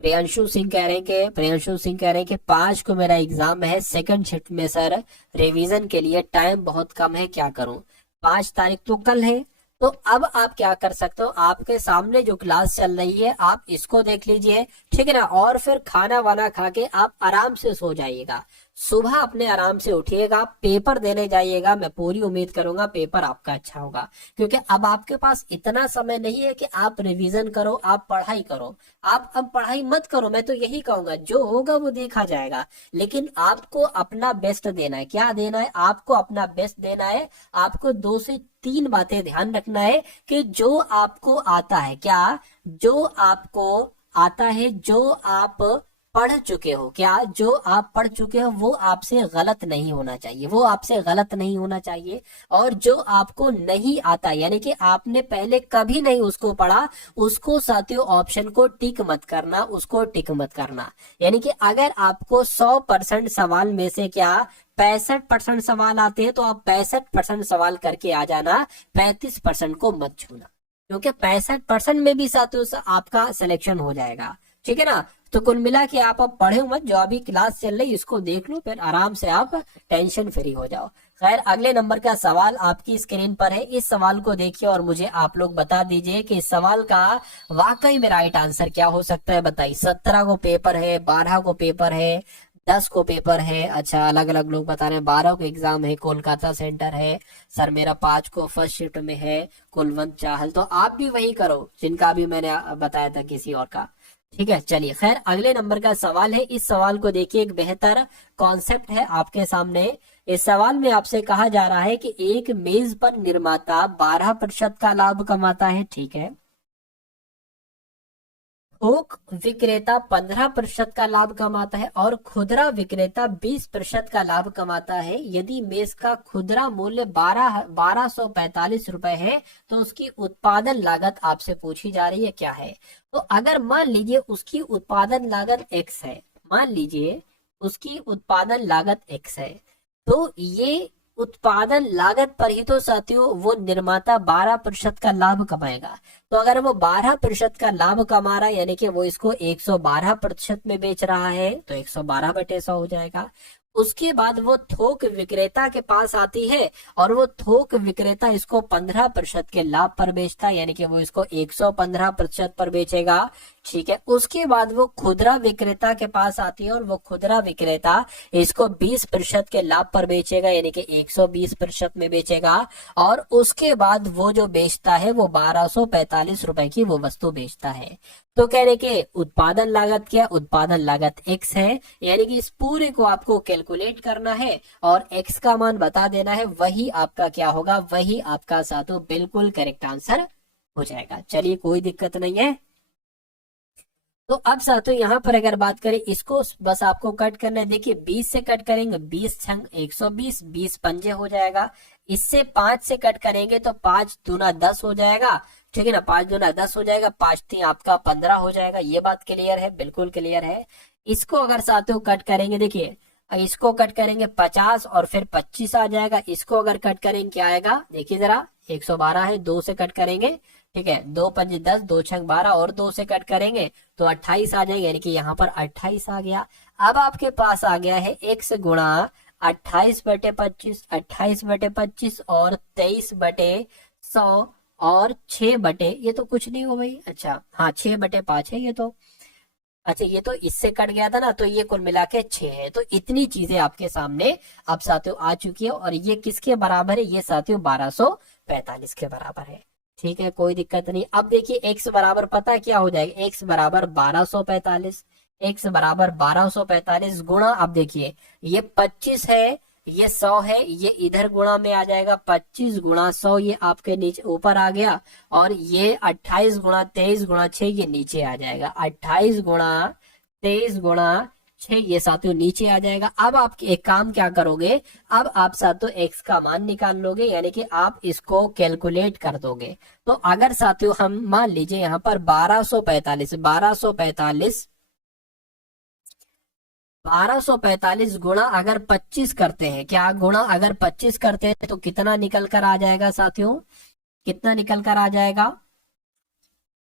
प्रियांशु सिंह कह रहे हैं कि 5 को मेरा एग्जाम है, सेकंड शिफ्ट में सर, रिवीजन के लिए टाइम बहुत कम है, क्या करूं? 5 तारीख तो कल है। तो अब आप क्या कर सकते हो, आपके सामने जो क्लास चल रही है आप इसको देख लीजिए, ठीक है ना। और फिर खाना वाना खा के आप आराम से सो जाइएगा। सुबह अपने आराम से उठिएगा, पेपर देने जाइएगा। मैं पूरी उम्मीद करूंगा पेपर आपका अच्छा होगा, क्योंकि अब आपके पास इतना समय नहीं है कि आप रिवीजन करो, आप पढ़ाई करो। आप अब पढ़ाई मत करो, मैं तो यही कहूंगा, जो होगा वो देखा जाएगा। लेकिन आपको अपना बेस्ट देना है। क्या देना है? आपको अपना बेस्ट देना है। आपको 2 से 3 बातें ध्यान रखना है कि जो आपको आता है, क्या जो आपको आता है, जो आप पढ़ चुके हो, क्या जो आप पढ़ चुके हो वो आपसे गलत नहीं होना चाहिए, वो आपसे गलत नहीं होना चाहिए। और जो आपको नहीं आता, यानी कि आपने पहले कभी नहीं उसको पढ़ा, उसको साथियों ऑप्शन को टिक मत करना, उसको टिक मत करना। यानी कि अगर आपको 100% सवाल में से क्या 65% सवाल आते हैं, तो आप 65% सवाल करके आ जाना, 35% को मत छूना, क्योंकि 65% में भी साथियों आपका सिलेक्शन हो जाएगा, ठीक है ना। तो कुल मिला के आप अब पढ़े मत, जो अभी क्लास चल रही इसको देख लो, फिर आराम से आप टेंशन फ्री हो जाओ। खैर, अगले नंबर का सवाल आपकी स्क्रीन पर है। इस सवाल को देखिए और मुझे आप लोग बता दीजिए कि इस सवाल का वाकई में राइट आंसर क्या हो सकता है। बताइए, 17 को पेपर है, 12 को पेपर है, 10 को पेपर है। अच्छा, अलग अलग लोग बता रहे हैं 12 को एग्जाम है, कोलकाता सेंटर है सर मेरा, 5 को फर्स्ट शिफ्ट में है, कुलवंत चाहल। तो आप भी वही करो जिनका भी मैंने बताया था किसी और का, ठीक है। चलिए, खैर अगले नंबर का सवाल है। इस सवाल को देखिए, एक बेहतर कॉन्सेप्ट है आपके सामने। इस सवाल में आपसे कहा जा रहा है कि एक मेज पर निर्माता 12% का लाभ कमाता है, ठीक है। थोक विक्रेता 15% का लाभ कमाता है और खुदरा विक्रेता 20% का लाभ कमाता है। यदि मेज का खुदरा मूल्य 1245 रुपए है, तो उसकी उत्पादन लागत आपसे पूछी जा रही है क्या है। तो अगर मान लीजिए उसकी उत्पादन लागत x है, मान लीजिए उसकी उत्पादन लागत x है, तो ये उत्पादन लागत पर ही तो साथियों वो निर्माता 12% का लाभ कमाएगा। तो अगर वो 12% का लाभ कमा रहा है, यानी कि वो इसको 112% में बेच रहा है, तो 112/100 हो जाएगा। उसके बाद वो थोक विक्रेता के पास आती है और वो थोक विक्रेता इसको 15% के लाभ पर बेचता है, यानी कि वो इसको 115% पर बेचेगा। ठीक है। उसके बाद वो खुदरा विक्रेता के पास आती है और वो खुदरा विक्रेता इसको 20% के लाभ पर बेचेगा, यानी कि 120% में बेचेगा। और उसके बाद वो जो बेचता है वो 1245 रुपए की वो वस्तु बेचता है। तो कह रहे कि उत्पादन लागत क्या, उत्पादन लागत x है, यानी कि इस पूरे को आपको कैलकुलेट करना है और x का मान बता देना है, वही आपका क्या होगा, वही आपका साथों बिल्कुल करेक्ट आंसर हो जाएगा। चलिए कोई दिक्कत नहीं है। तो अब साथियों यहाँ पर अगर बात करें, इसको बस आपको कट करना है। देखिए 20 से कट करेंगे, 20 छंग 120, 20 पंजे हो जाएगा। इससे 5 से कट करेंगे तो 5 दूना 10 हो जाएगा, ठीक है ना, 5 दूना 10 हो जाएगा, 5 3 आपका 15 हो जाएगा। ये बात क्लियर है, बिल्कुल क्लियर है। इसको अगर साथियों कट करेंगे, देखिए इसको कट करेंगे 50 और फिर 25 आ जाएगा। इसको अगर कट करेंगे क्या आएगा, देखिए जरा 112 है, 2 से कट करेंगे, ठीक है, 2 पंजे 10, 2 छंग 12 और 2 से कट करेंगे तो 28 आ जाएगा, यानी कि यहाँ पर 28 आ गया। अब आपके पास आ गया है x गुणा 28/25, 28/25 और 23/100 और 6 ये तो कुछ नहीं हो भाई, अच्छा हाँ 6/5 है ये तो, अच्छा ये तो इससे कट गया था ना, तो ये कुल मिला के 6 है। तो इतनी चीजें आपके सामने अब साथियों आ चुकी है और ये किसके बराबर है, ये साथियों 1245 के बराबर है। ठीक है, कोई दिक्कत नहीं। अब देखिए x बराबर पता है क्या हो जाएगा, x बराबर 1245, x बराबर 1245 गुणा, अब देखिए ये 25 है, ये 100 है, ये इधर गुणा में आ जाएगा, 25 गुणा 100 ये आपके नीचे ऊपर आ गया, और ये 28 गुणा 23 गुणा 6 ये नीचे आ जाएगा, 28 गुणा 23 गुणा 6 ये साथियों नीचे आ जाएगा। अब आप एक काम क्या करोगे, अब आप साथियों x का मान निकाल लोगे, यानी कि आप इसको कैलकुलेट कर दोगे। तो अगर साथियों हम मान लीजिए यहाँ पर 1245 गुणा अगर 25 करते हैं, क्या गुणा अगर 25 करते हैं तो कितना निकल कर आ जाएगा साथियों, कितना निकल कर आ जाएगा,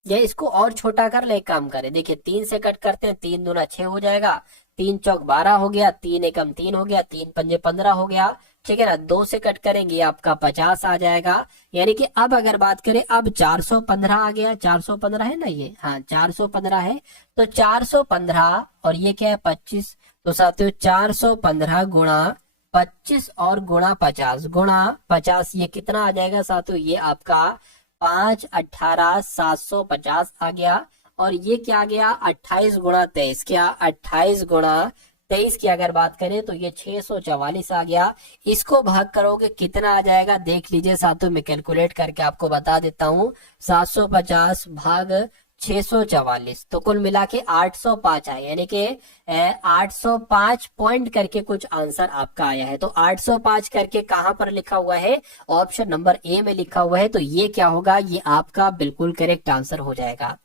या इसको और छोटा कर ले, एक काम करें, देखिए 3 से कट करते हैं, 3 दूना 6 हो जाएगा, 3 चौक 12 हो गया, 3 एकम 3 हो गया, 3 पंजे 15 हो गया, ठीक है ना। 2 से कट करेंगे आपका 50 आ जाएगा, यानी कि अब अगर बात करें, अब 415 आ गया, 415 है ना ये, हाँ 415 है। तो 415 और ये क्या है 25, तो साथियों 415 गुणा 25 और गुणा 50, गुणा 50 ये कितना आ जाएगा साथियों, ये आपका 5 18 750 आ गया। और ये क्या आ गया 28 गुणा 23, क्या 28 गुणा 23 की अगर बात करें तो ये 644 आ गया। इसको भाग करोगे कितना आ जाएगा, देख लीजिए साथियों, मैं कैलकुलेट करके आपको बता देता हूँ। 750 भाग 644, तो कुल मिला के 805 आए, यानी कि 805 पॉइंट करके कुछ आंसर आपका आया है। तो 805 करके कहां पर लिखा हुआ है, ऑप्शन नंबर ए में लिखा हुआ है। तो ये क्या होगा, ये आपका बिल्कुल करेक्ट आंसर हो जाएगा।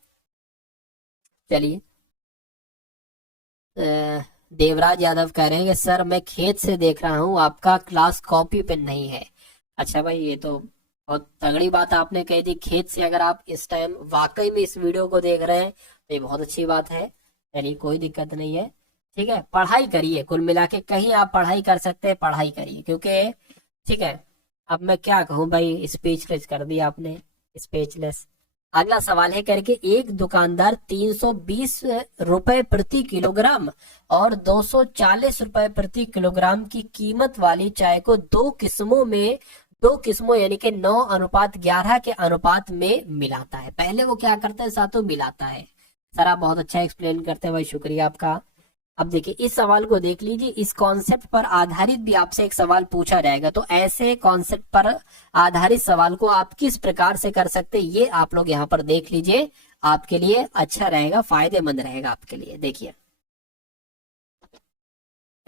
चलिए देवराज यादव कह रहे हैं कि सर मैं खेत से देख रहा हूँ, आपका क्लास कॉपी पे नहीं है। अच्छा भाई, ये तो बहुत तगड़ी बात आपने कह दी, खेत से अगर आप इस टाइम वाकई में इस वीडियो को देख रहे हैं तो ये बहुत अच्छी बात है। चलिए कोई दिक्कत नहीं है, ठीक है, पढ़ाई करिए, कुल मिला के कहीं आप पढ़ाई कर सकते हैं, पढ़ाई करिए, क्योंकि ठीक है। अब मैं क्या कहूँ भाई, स्पीचलेस कर दिया आपने, स्पीचलेस। अगला सवाल है करके, एक दुकानदार 320 रुपए प्रति किलोग्राम और 240 रुपए प्रति किलोग्राम की कीमत वाली चाय को दो किस्मों यानी कि 9:11 के अनुपात में मिलाता है। पहले वो क्या करता है साथों, मिलाता है। सर आप बहुत अच्छा एक्सप्लेन करते हैं भाई, शुक्रिया आपका। अब देखिए इस सवाल को देख लीजिए, इस कॉन्सेप्ट पर आधारित भी आपसे एक सवाल पूछा जाएगा, तो ऐसे कॉन्सेप्ट पर आधारित सवाल को आप किस प्रकार से कर सकते हैं, ये आप लोग यहाँ पर देख लीजिए, आपके लिए अच्छा रहेगा, फायदेमंद रहेगा आपके लिए। देखिए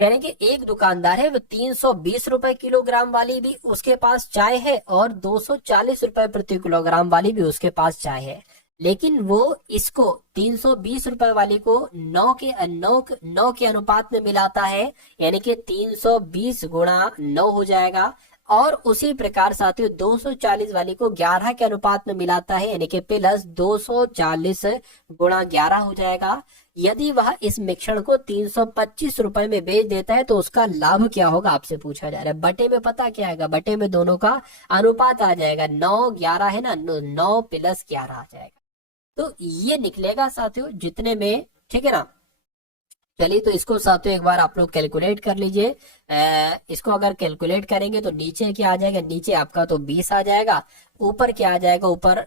कह रहे कि एक दुकानदार है, वो 320 रुपए किलोग्राम वाली भी उसके पास चाय है और 240 रुपए प्रति किलोग्राम वाली भी उसके पास चाय है, लेकिन वो इसको 320 रुपए वाली को 9 के अनुपात में मिलाता है, यानी कि 320 गुणा 9 हो जाएगा। और उसी प्रकार साथियों 240 वाली को 11 के अनुपात में मिलाता है, यानी कि प्लस 240 गुणा 11 हो जाएगा। यदि वह इस मिश्रण को 325 रुपए में बेच देता है तो उसका लाभ क्या होगा, आपसे पूछा जा रहा है। बटे में पता क्या आएगा, बटे में दोनों का अनुपात आ जाएगा, 9 11 है ना, 9 + 11 आ जाएगा। तो ये निकलेगा साथियों जितने में, ठीक है ना। चलिए तो इसको साथियों एक बार आप लोग कैलकुलेट कर लीजिए। इसको अगर कैलकुलेट करेंगे तो नीचे क्या आ जाएगा, नीचे आपका तो 20 आ जाएगा, ऊपर क्या आ जाएगा, ऊपर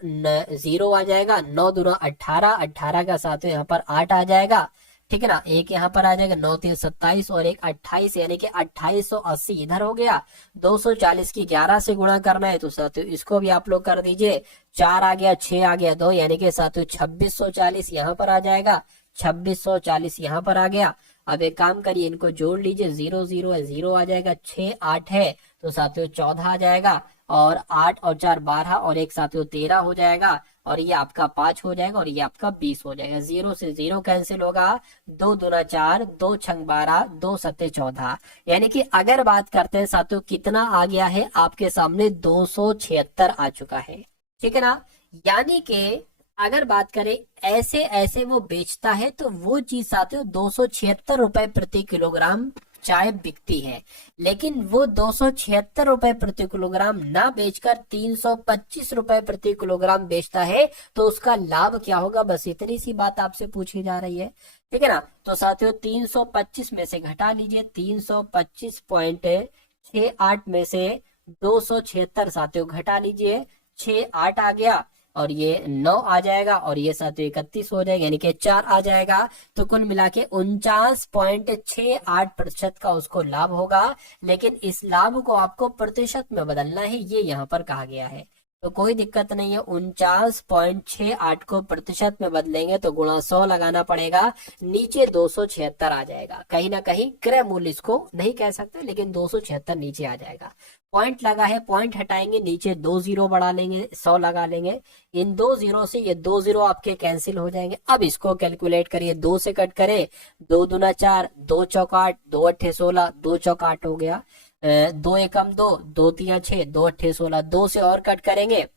0 आ जाएगा, 9 दूना 18, 18 का साथियों यहाँ पर 8 आ जाएगा, ठीक है ना। एक यहाँ पर आ जाएगा 9 3 27 और एक 28, यानी कि 2880 इधर हो गया। 240 की 11 से गुणा करना है तो साथियों इसको भी आप लोग कर दीजिए। 4 आ गया, 6 आ गया 2, यानी कि साथियों 2640 यहाँ पर आ जाएगा, 2640 यहाँ पर आ गया। अब एक काम करिए, इनको जोड़ लीजिए, 0 0 है, 0 आ जाएगा, 6 8 है तो साथियों 14 आ जाएगा, और 8 और 4 12 और एक साथियों 13 हो जाएगा, और ये आपका 5 हो जाएगा, और ये आपका 20 हो जाएगा। 0 से 0 कैंसिल होगा, 2 दूना 4, 2 छंग 12, 2 सत्ते 14, यानी कि अगर बात करते हैं साथियों कितना आ गया है आपके सामने, 276 आ चुका है, ठीक है ना। यानी कि अगर बात करें ऐसे ऐसे वो बेचता है तो वो चीज साथियों 276 रुपए प्रति किलोग्राम चाय बिकती है, लेकिन वो 276 रुपए प्रति किलोग्राम ना बेचकर 325 रुपए प्रति किलोग्राम बेचता है, तो उसका लाभ क्या होगा, बस इतनी सी बात आपसे पूछी जा रही है, ठीक है ना। तो साथियों 325 में से घटा लीजिए, 325.68 में से 276 साथियों घटा लीजिए, 6 8 आ गया, और ये 9 आ जाएगा, और ये साथियों 31 हो जाएगा, यानी कि 4 आ जाएगा। तो कुल मिला के 49.68% का उसको लाभ होगा, लेकिन इस लाभ को आपको प्रतिशत में बदलना है, ये यहाँ पर कहा गया है। तो कोई दिक्कत नहीं है, 49.68 को प्रतिशत में बदलेंगे तो गुणा 100 लगाना पड़ेगा, नीचे 276 आ जाएगा। कहीं ना कहीं क्रय मूल्य इसको नहीं कह सकते, लेकिन 276 नीचे आ जाएगा। पॉइंट लगा है, पॉइंट हटाएंगे, नीचे 2 0 बढ़ा लेंगे, 100 लगा लेंगे, इन 2 0 से ये 2 0 आपके कैंसिल हो जाएंगे। अब इसको कैलकुलेट करिए, 2 से कट करें, 2 दूना 4, 2 चौक 8, 2 अट्ठे 16, 2 चौक 8 हो गया, 2 एकम 2, 2 तिया 6, 2 अट्ठे 16, 2 से और कट करेंगे,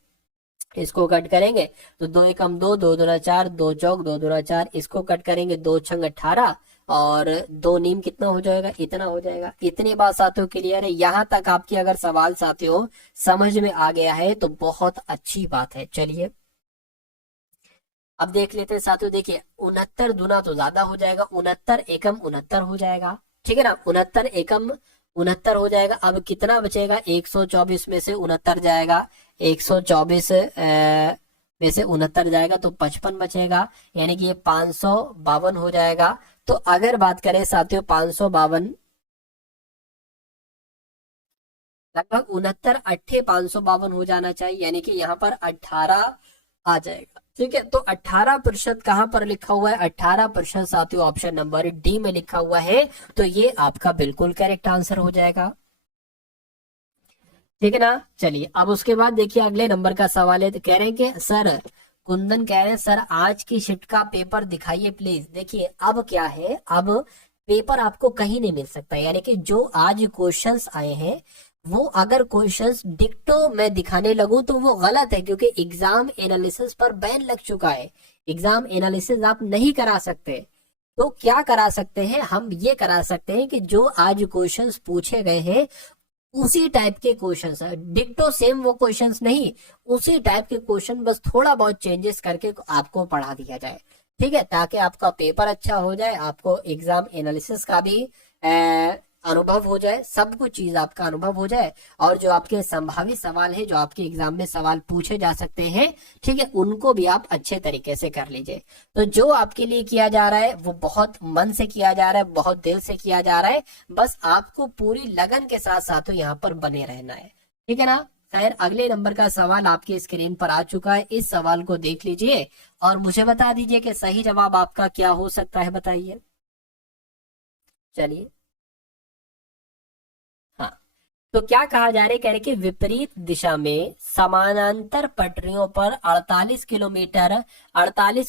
इसको कट करेंगे तो 2 एकम 2, 2 दूना 4, 2 चौक 2 दूना 4, इसको कट करेंगे, 2 छंग 18, और 2 नीम कितना हो जाएगा, इतना हो जाएगा। इतनी बात साथियों क्लियर है, यहाँ तक आपकी अगर सवाल साथियों समझ में आ गया है तो बहुत अच्छी बात है। चलिए अब देख लेते हैं साथियों, देखिए 69 दूना तो ज्यादा हो जाएगा, 69 एकम 69 हो जाएगा, ठीक है ना, 69 एकम 69 हो जाएगा। अब कितना बचेगा, 124 में से 69 जाएगा, 124 में से 69 जाएगा तो 55 बचेगा, यानी कि ये 552 हो जाएगा। तो अगर बात करें साथियों 552, लगभग 69 अट्ठे 552 हो जाना चाहिए, यानी कि यहाँ पर 18 आ जाएगा, ठीक है। तो 18% कहां पर लिखा हुआ है, 18% साथियों ऑप्शन नंबर डी में लिखा हुआ है, तो ये आपका बिल्कुल करेक्ट आंसर हो जाएगा, ठीक है ना। चलिए अब उसके बाद देखिए अगले नंबर का सवाल है, तो कह रहे हैं कि सर, कुंदन कह रहे हैं सर आज की शिफ्ट का पेपर दिखाइए प्लीज। देखिए अब क्या है, अब पेपर आपको कहीं नहीं मिल सकता, यानी कि जो आज क्वेश्चंस आए हैं वो अगर क्वेश्चंस डिक्टो में दिखाने लगूं तो वो गलत है, क्योंकि एग्जाम एनालिसिस पर बैन लग चुका है, एग्जाम एनालिसिस आप नहीं करा सकते। तो क्या करा सकते हैं, हम ये करा सकते हैं कि जो आज क्वेश्चंस पूछे गए हैं उसी टाइप के क्वेश्चंस है, डिक्टो सेम वो क्वेश्चंस नहीं, उसी टाइप के क्वेश्चन बस थोड़ा बहुत चेंजेस करके आपको पढ़ा दिया जाए, ठीक है, ताकि आपका पेपर अच्छा हो जाए, आपको एग्जाम एनालिसिस का भी अनुभव हो जाए, सब कुछ चीज आपका अनुभव हो जाए, और जो आपके संभावित सवाल है, जो आपके एग्जाम में सवाल पूछे जा सकते हैं, ठीक है, उनको भी आप अच्छे तरीके से कर लीजिए। तो जो आपके लिए किया जा रहा है वो बहुत मन से किया जा रहा है, बहुत दिल से किया जा रहा है, बस आपको पूरी लगन के साथ साथ यहाँ पर बने रहना है, ठीक है ना। खैर अगले नंबर का सवाल आपके स्क्रीन पर आ चुका है, इस सवाल को देख लीजिए और मुझे बता दीजिए कि सही जवाब आपका क्या हो सकता है, बताइए। चलिए हाँ, तो क्या कहा जा रहा है, कह रहे कि विपरीत दिशा में समानांतर पटरियों पर 48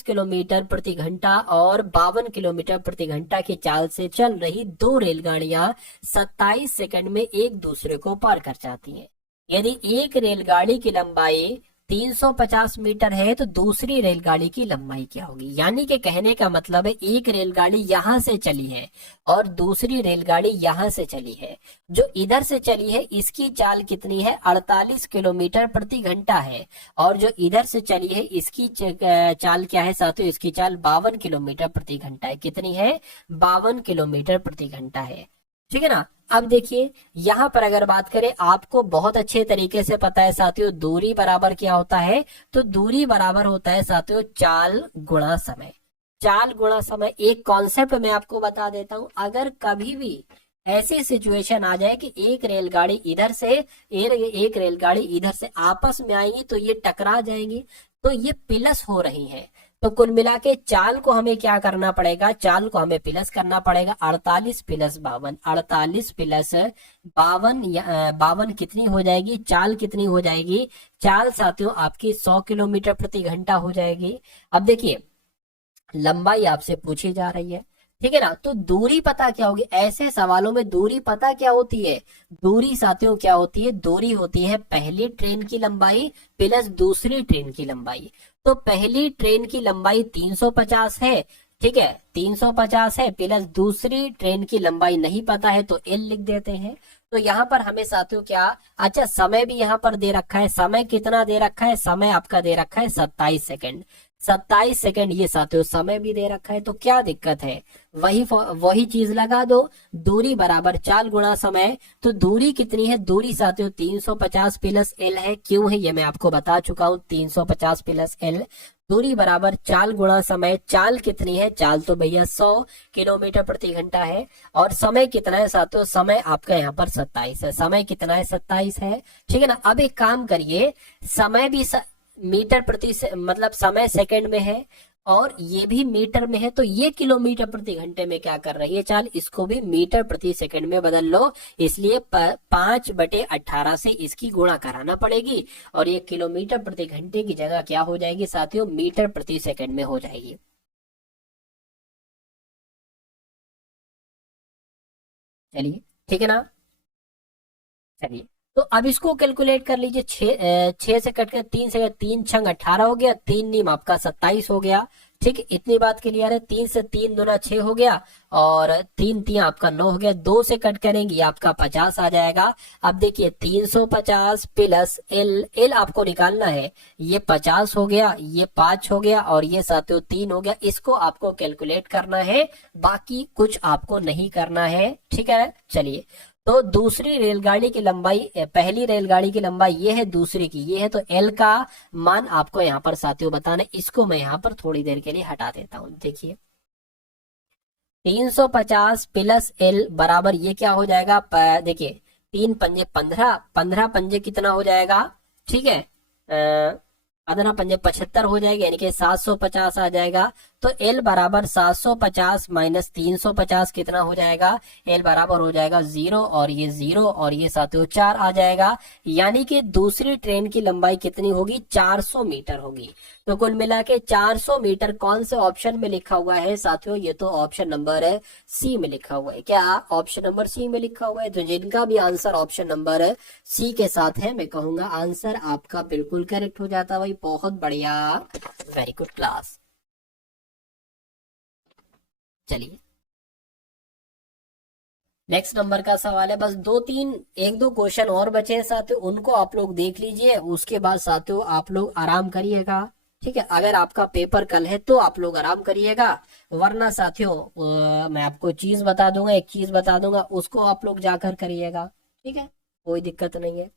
किलोमीटर प्रति घंटा और 52 किलोमीटर प्रति घंटा की चाल से चल रही दो रेलगाड़ियां 27 सेकंड में एक दूसरे को पार कर जाती हैं। यदि एक रेलगाड़ी की लंबाई 350 मीटर है तो दूसरी रेलगाड़ी की लंबाई क्या होगी। यानी कि कहने का मतलब है एक रेलगाड़ी यहां से चली है और दूसरी रेलगाड़ी यहां से चली है। जो इधर से चली है इसकी चाल कितनी है, 48 किलोमीटर प्रति घंटा है। और जो इधर से चली है इसकी चाल क्या है साथियों, इसकी चाल 52 किलोमीटर प्रति घंटा है। कितनी है, 52 किलोमीटर प्रति घंटा है। ठीक है ना। अब देखिए यहां पर अगर बात करें, आपको बहुत अच्छे तरीके से पता है साथियों दूरी बराबर क्या होता है। तो दूरी बराबर होता है साथियों चाल गुणा समय। चाल गुणा समय एक कॉन्सेप्ट मैं आपको बता देता हूं। अगर कभी भी ऐसी सिचुएशन आ जाए कि एक रेलगाड़ी इधर से एक रेलगाड़ी इधर से आपस में आएंगी तो ये टकरा जाएंगी, तो ये प्लस हो रही है। तो कुल मिला के चाल को हमें क्या करना पड़ेगा, चाल को हमें प्लस करना पड़ेगा। 48 प्लस 52, 48 प्लस 52, 52 कितनी हो जाएगी, चाल कितनी हो जाएगी, चाल साथियों आपकी 100 किलोमीटर प्रति घंटा हो जाएगी। अब देखिए लंबाई आपसे पूछी जा रही है, ठीक है ना। तो दूरी पता क्या होगी, ऐसे सवालों में दूरी पता क्या होती है, दूरी साथियों क्या होती है, दूरी होती है पहली ट्रेन की लंबाई प्लस दूसरी ट्रेन की लंबाई। तो पहली ट्रेन की लंबाई 350 है, ठीक है, 350 है, प्लस दूसरी ट्रेन की लंबाई नहीं पता है तो एल लिख देते हैं। तो यहाँ पर हमें साथियों क्या, अच्छा समय भी यहाँ पर दे रखा है। समय कितना दे रखा है, समय आपका दे रखा है 27 सेकंड। 27 सेकंड ये साथियों समय भी दे रखा है। तो क्या दिक्कत है, वही चीज लगा दो, दूरी बराबर चाल गुणा समय। तो दूरी कितनी है, दूरी साथियों 350 प्लस एल है। क्यों है ये मैं आपको बता चुका हूँ, 350 प्लस एल। दूरी बराबर चाल गुणा समय। चाल कितनी है, चाल तो भैया 100 किलोमीटर प्रति घंटा है। और समय कितना है साथियों, समय आपका यहाँ पर 27 है। समय कितना है, 27 है, ठीक है ना। अब एक काम करिए, समय भी मीटर प्रति मतलब समय सेकंड में है और ये भी मीटर में है। तो ये किलोमीटर प्रति घंटे में क्या कर रही है चाल, इसको भी मीटर प्रति सेकंड में बदल लो। इसलिए 5/18 से इसकी गुणा कराना पड़ेगी और ये किलोमीटर प्रति घंटे की जगह क्या हो जाएगी साथियों, मीटर प्रति सेकंड में हो जाएगी। चलिए ठीक है ना। चलिए तो अब इसको कैलकुलेट कर लीजिए। 6 से कट कर 3 से, 3 छंग 18 हो गया, 3 नीम आपका 27 हो गया। ठीक है, इतनी बात क्लियर है। 3 से 3 दूना 6 हो गया और 3 3 आपका 9 हो गया। 2 से कट करेंगे आपका 50 आ जाएगा। अब देखिए 350 प्लस एल, एल आपको निकालना है। ये 50 हो गया, ये 5 हो गया और ये साथियों 3 हो गया। इसको आपको कैलकुलेट करना है, बाकी कुछ आपको नहीं करना है, ठीक है। चलिए तो दूसरी रेलगाड़ी की लंबाई, पहली रेलगाड़ी की लंबाई ये है, दूसरी की ये है। तो एल का मान आपको यहाँ पर साथियों बताना है। इसको मैं यहाँ पर थोड़ी देर के लिए हटा देता हूँ। देखिए 350 प्लस एल बराबर ये क्या हो जाएगा, देखिए 3 पंजे 15, 15 पंजे कितना हो जाएगा, ठीक है, 15 पंजे 75 हो जाएगा, यानी कि 750 आ जाएगा। तो L बराबर 750 माइनस 350 कितना हो जाएगा, L बराबर हो जाएगा 0 और ये 0 और ये साथियों 4 आ जाएगा। यानी कि दूसरी ट्रेन की लंबाई कितनी होगी, 400 मीटर होगी। तो कुल मिला के 400 मीटर कौन से ऑप्शन में लिखा हुआ है साथियों, ये तो ऑप्शन नंबर सी में लिखा हुआ है। क्या ऑप्शन नंबर सी में लिखा हुआ है। तो जिनका भी आंसर ऑप्शन नंबर सी के साथ है, मैं कहूंगा आंसर आपका बिल्कुल करेक्ट हो जाता है भाई। बहुत बढ़िया, वेरी गुड क्लास। चलिए नेक्स्ट नंबर का सवाल है। बस 2-3 1-2 क्वेश्चन और बचे हैं साथियों, उनको आप लोग देख लीजिए। उसके बाद साथियों आप लोग आराम करिएगा, ठीक है। अगर आपका पेपर कल है तो आप लोग आराम करिएगा, वरना साथियों मैं आपको चीज बता दूंगा, एक चीज बता दूंगा, उसको आप लोग जाकर करिएगा, ठीक है, कोई दिक्कत नहीं है।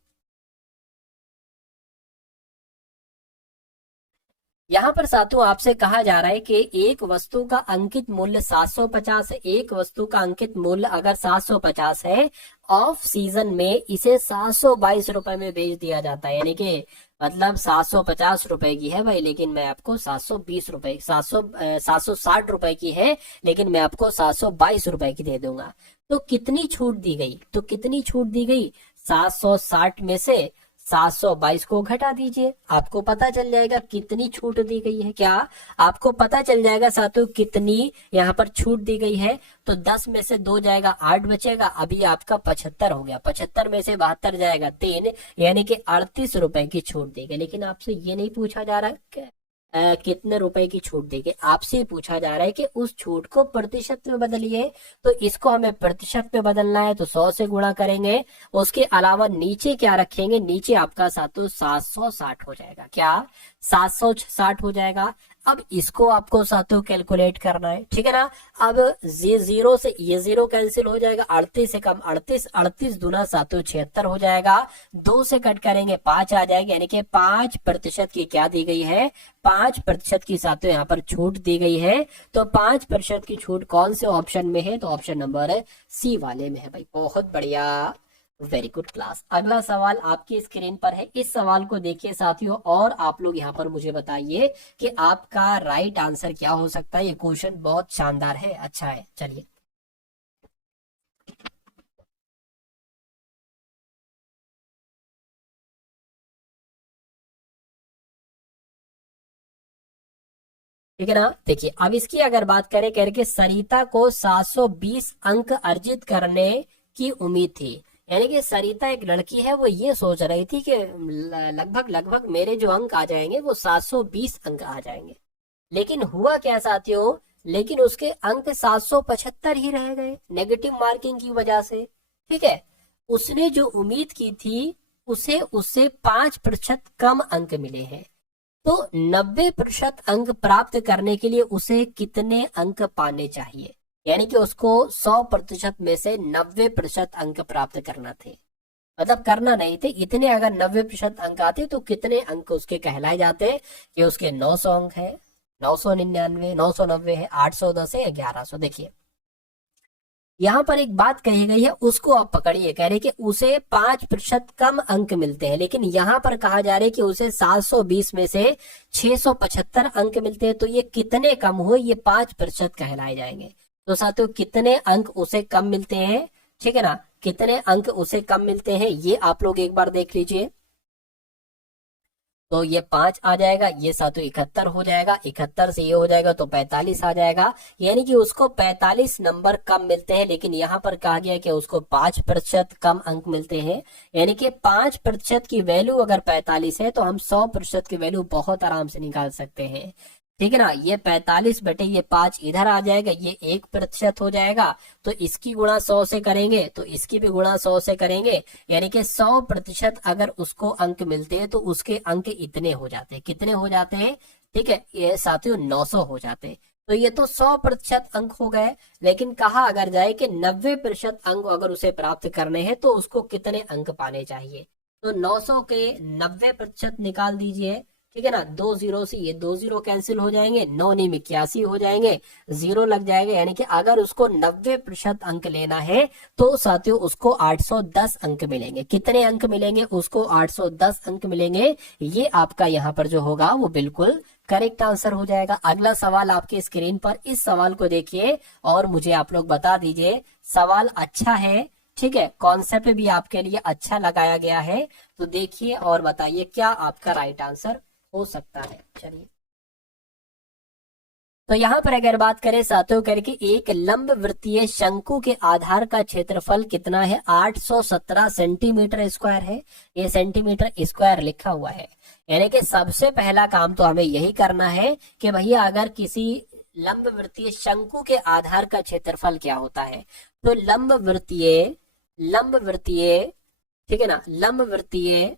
यहाँ पर साथियों आपसे कहा जा रहा है कि एक वस्तु का अंकित मूल्य 750 है। एक वस्तु का अंकित मूल्य अगर 750 है, ऑफ सीजन में इसे 722 रुपए में बेच दिया जाता है। यानी कि मतलब 750 रुपए की है भाई, लेकिन मैं आपको 720 रुपए, 760 रुपए की है, लेकिन मैं आपको 722 रुपए की दे दूंगा। तो कितनी छूट दी गई, तो कितनी छूट दी गई, 760 में से 722 को घटा दीजिए, आपको पता चल जाएगा कितनी छूट दी गई है। क्या आपको पता चल जाएगा साथियों कितनी यहाँ पर छूट दी गई है? तो 10 में से 2 जाएगा, 8 बचेगा। अभी आपका 75 हो गया, 75 में से 72 जाएगा 3, यानी कि 38 रुपए की छूट दी गई। लेकिन आपसे ये नहीं पूछा जा रहा कि कितने रुपए की छूट देगी, आपसे पूछा जा रहा है कि उस छूट को प्रतिशत में बदलिए। तो इसको हमें प्रतिशत में बदलना है, तो 100 से गुणा करेंगे। उसके अलावा नीचे क्या रखेंगे? नीचे आपका साथियों 760 हो जाएगा। क्या 760 हो जाएगा? अब इसको आपको साथियों कैलकुलेट करना है, ठीक है ना। अब जीरो से ये जीरो कैंसिल हो जाएगा, 38 से कम 38, 38 दूना साथियों 76 हो जाएगा। 2 से कट करेंगे 5 आ जाएगा, यानी कि 5% की क्या दी गई है? 5% की साथियों यहाँ पर छूट दी गई है। तो 5% की छूट कौन से ऑप्शन में है? तो ऑप्शन नंबर सी वाले में है भाई। बहुत बढ़िया, वेरी गुड क्लास। अगला सवाल आपकी स्क्रीन पर है, इस सवाल को देखिए साथियों, और आप लोग यहाँ पर मुझे बताइए कि आपका राइट आंसर क्या हो सकता है। ये क्वेश्चन बहुत शानदार है, अच्छा है। चलिए ठीक है ना। देखिए अब इसकी अगर बात करें, कह रहे कि सरिता को 720 अंक अर्जित करने की उम्मीद थी। यानी कि सरिता एक लड़की है, वो ये सोच रही थी कि लगभग लगभग मेरे जो अंक आ जाएंगे वो 720 अंक आ जाएंगे। लेकिन हुआ क्या साथियों? लेकिन उसके अंक 775 ही रह गए, नेगेटिव मार्किंग की वजह से। ठीक है, उसने जो उम्मीद की थी उसे उससे 5% कम अंक मिले हैं। तो 90% अंक प्राप्त करने के लिए उसे कितने अंक पाने चाहिए? यानी कि उसको 100% में से 90% अंक प्राप्त करना थे, मतलब करना नहीं थे, इतने अगर 90% अंक आते तो कितने अंक उसके कहलाए जाते? कि उसके 900 अंक है, 999, 990 है, 810 है या 1100। देखिए यहाँ पर एक बात कही गई है, उसको आप पकड़िए। कह रहे कि उसे 5% कम अंक मिलते हैं, लेकिन यहाँ पर कहा जा रहा है कि उसे 720 में से 675 अंक मिलते हैं। तो ये कितने कम हुए? ये 5% कहलाए जाएंगे। तो साथियों कितने अंक उसे कम मिलते हैं? ठीक है ना, कितने अंक उसे कम मिलते हैं ये आप लोग एक बार देख लीजिए। तो ये 5 आ जाएगा, ये सातों 71 हो जाएगा, 71 से ये हो जाएगा तो 45 आ जाएगा। यानी कि उसको 45 नंबर कम मिलते हैं। लेकिन यहाँ पर कहा गया कि उसको 5% कम अंक मिलते हैं। यानी कि 5% की वैल्यू अगर 45 है तो हम 100% की वैल्यू बहुत आराम से निकाल सकते हैं। ठीक है ना, ये 45 बटे ये 5 इधर आ जाएगा, ये 1% हो जाएगा। तो इसकी गुणा 100 से करेंगे तो इसकी भी गुणा 100 से करेंगे, यानी कि 100% अगर उसको अंक मिलते हैं तो उसके अंक इतने हो जाते हैं। कितने हो जाते हैं? ठीक है, ये साथियों 900 हो जाते हैं। तो ये तो 100% अंक हो गए। लेकिन कहा अगर जाए कि 90% अंक अगर उसे प्राप्त करने हैं तो उसको कितने अंक पाने चाहिए? तो 900 के 90% निकाल दीजिए। ठीक है ना, 2 जीरो से ये 2 जीरो कैंसिल हो जाएंगे, 9 नहीं 81 हो जाएंगे, जीरो लग जाएगा। यानी कि अगर उसको 90% अंक लेना है तो साथियों उसको 810 अंक मिलेंगे। कितने अंक मिलेंगे? उसको 810 अंक मिलेंगे। ये आपका यहाँ पर जो होगा वो बिल्कुल करेक्ट आंसर हो जाएगा। अगला सवाल आपके स्क्रीन पर, इस सवाल को देखिए और मुझे आप लोग बता दीजिए। सवाल अच्छा है, ठीक है, कॉन्सेप्ट भी आपके लिए अच्छा लगाया गया है। तो देखिए और बताइए क्या आपका राइट आंसर हो सकता है। चलिए तो यहाँ पर अगर बात करें साथियों, करके एक लंब वृत्तीय शंकु के आधार का क्षेत्रफल कितना है? 817 सेंटीमीटर स्क्वायर है। ये सेंटीमीटर स्क्वायर लिखा हुआ है। यानी कि सबसे पहला काम तो हमें यही करना है कि भैया अगर किसी लंब वृत्तीय शंकु के आधार का क्षेत्रफल क्या होता है, तो लंब वृत्तीय ठीक है ना, लंब वृत्तीय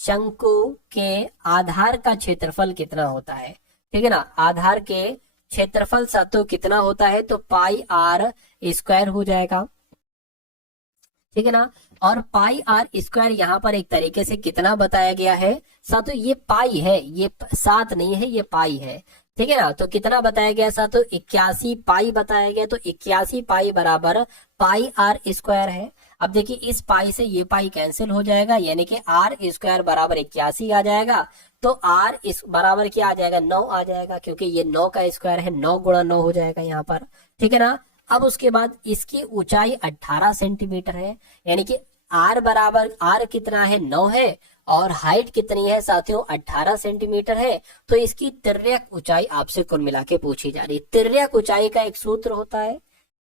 शंकु के आधार का क्षेत्रफल कितना होता है? ठीक है ना, आधार के क्षेत्रफल साथियों कितना होता है? तो पाई आर स्क्वायर हो जाएगा। ठीक है ना, और पाई आर स्क्वायर यहाँ पर एक तरीके से कितना बताया गया है साथियों? ये पाई है, ये 7 नहीं है, ये पाई है। ठीक है ना, तो कितना बताया गया साथियों? 81 पाई बताया गया। तो 81 पाई बराबर पाई आर स्क्वायर है। अब देखिए इस पाई से ये पाई कैंसिल हो जाएगा, यानी कि आर स्क्वायर बराबर 81 आ जाएगा। तो आर इस बराबर क्या आ जाएगा? 9 आ जाएगा, क्योंकि ये 9 का स्क्वायर है, 9 गुणा 9 हो जाएगा यहाँ पर। ठीक है ना, अब उसके बाद इसकी ऊंचाई 18 सेंटीमीटर है। यानी कि आर बराबर, आर कितना है? 9 है, और हाइट कितनी है साथियों, 18 सेंटीमीटर है। तो इसकी तिर्यक ऊंचाई आपसे कुल मिला के पूछी जा रही है। तिर्यक ऊंचाई का एक सूत्र होता है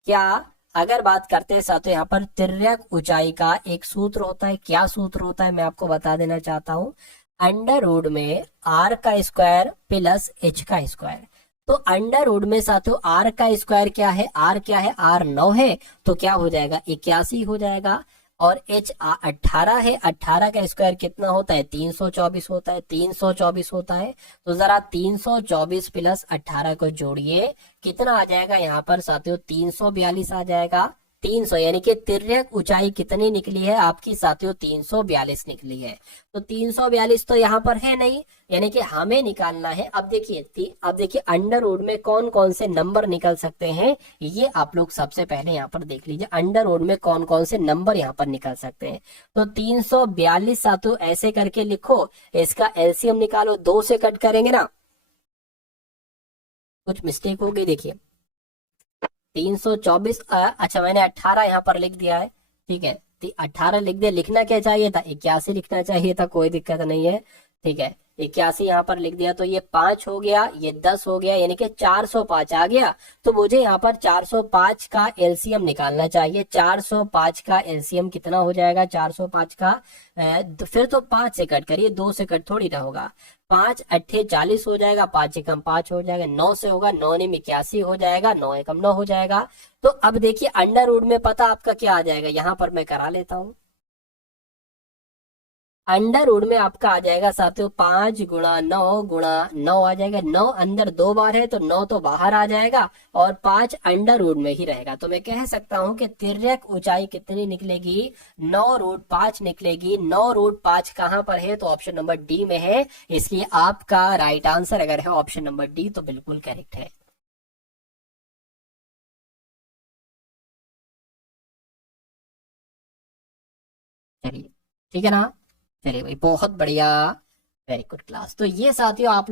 क्या, अगर बात करते हैं साथियों यहाँ पर तिर्यक ऊंचाई का एक सूत्र होता है, क्या सूत्र होता है मैं आपको बता देना चाहता हूँ। अंडर रूट में आर का स्क्वायर प्लस एच का स्क्वायर। तो अंडर रूट में साथियों आर का स्क्वायर क्या है, आर क्या है, आर 9 है, तो क्या हो जाएगा 81 हो जाएगा। और एच 18 है, 18 का स्क्वायर कितना होता है, 324 होता है, 324 होता है। तो जरा 324 प्लस 18 को जोड़िए, कितना आ जाएगा यहाँ पर साथियों, 342 आ जाएगा। 300 यानी कि तिर्यक ऊंचाई कितनी निकली है आपकी साथियों, 342 निकली है। तो 342 तो यहाँ पर है नहीं, यानी कि हमें निकालना है। अब देखिए अंडर रूट में कौन कौन से नंबर निकल सकते हैं, ये आप लोग सबसे पहले यहाँ पर देख लीजिए। अंडर रूट में कौन कौन से नंबर यहाँ पर निकल सकते हैं। तो 342 साथियों ऐसे करके लिखो, इसका एलसीएम निकालो, 2 से कट करेंगे ना, कुछ मिस्टेक हो गई देखिए। 324, अच्छा मैंने 18 यहाँ पर लिख दिया है, ठीक है, 18 लिख दिया। लिखना क्या चाहिए था, 81 लिखना चाहिए था, कोई दिक्कत नहीं है, ठीक है। 81 यहाँ पर लिख दिया, तो ये 5 हो गया, ये 10 हो गया, यानी कि 405 आ गया। तो मुझे यहाँ पर 405 का एलसीएम निकालना चाहिए। 405 का एलसीएम कितना हो जाएगा, 405 का फिर तो 5 से कट करिए, 2 से कट थोड़ी ना होगा। 5 अट्ठे 40 हो जाएगा, 5 एकम 5 हो जाएगा, 9 से होगा, 9 ने 81 हो जाएगा, 9 एकम 9 हो जाएगा। तो अब देखिए अंडर रूट में पता आपका क्या आ जाएगा, यहाँ पर मैं करा लेता हूँ। अंडर रूट में आपका आ जाएगा साथियों 5 गुणा 9 आ जाएगा। 9 अंदर 2 बार है, तो 9 तो बाहर आ जाएगा, और 5 अंडर रूट में ही रहेगा। तो मैं कह सकता हूं कि तिर्यक ऊंचाई कितनी निकलेगी, 9√5 निकलेगी। 9√5 कहां पर है, तो ऑप्शन नंबर डी में है। इसलिए आपका राइट आंसर अगर है ऑप्शन नंबर डी, तो बिल्कुल करेक्ट है। चलिए ठीक है ना, चलिए भाई बहुत बढ़िया, वेरी गुड क्लास। तो ये साथियों आप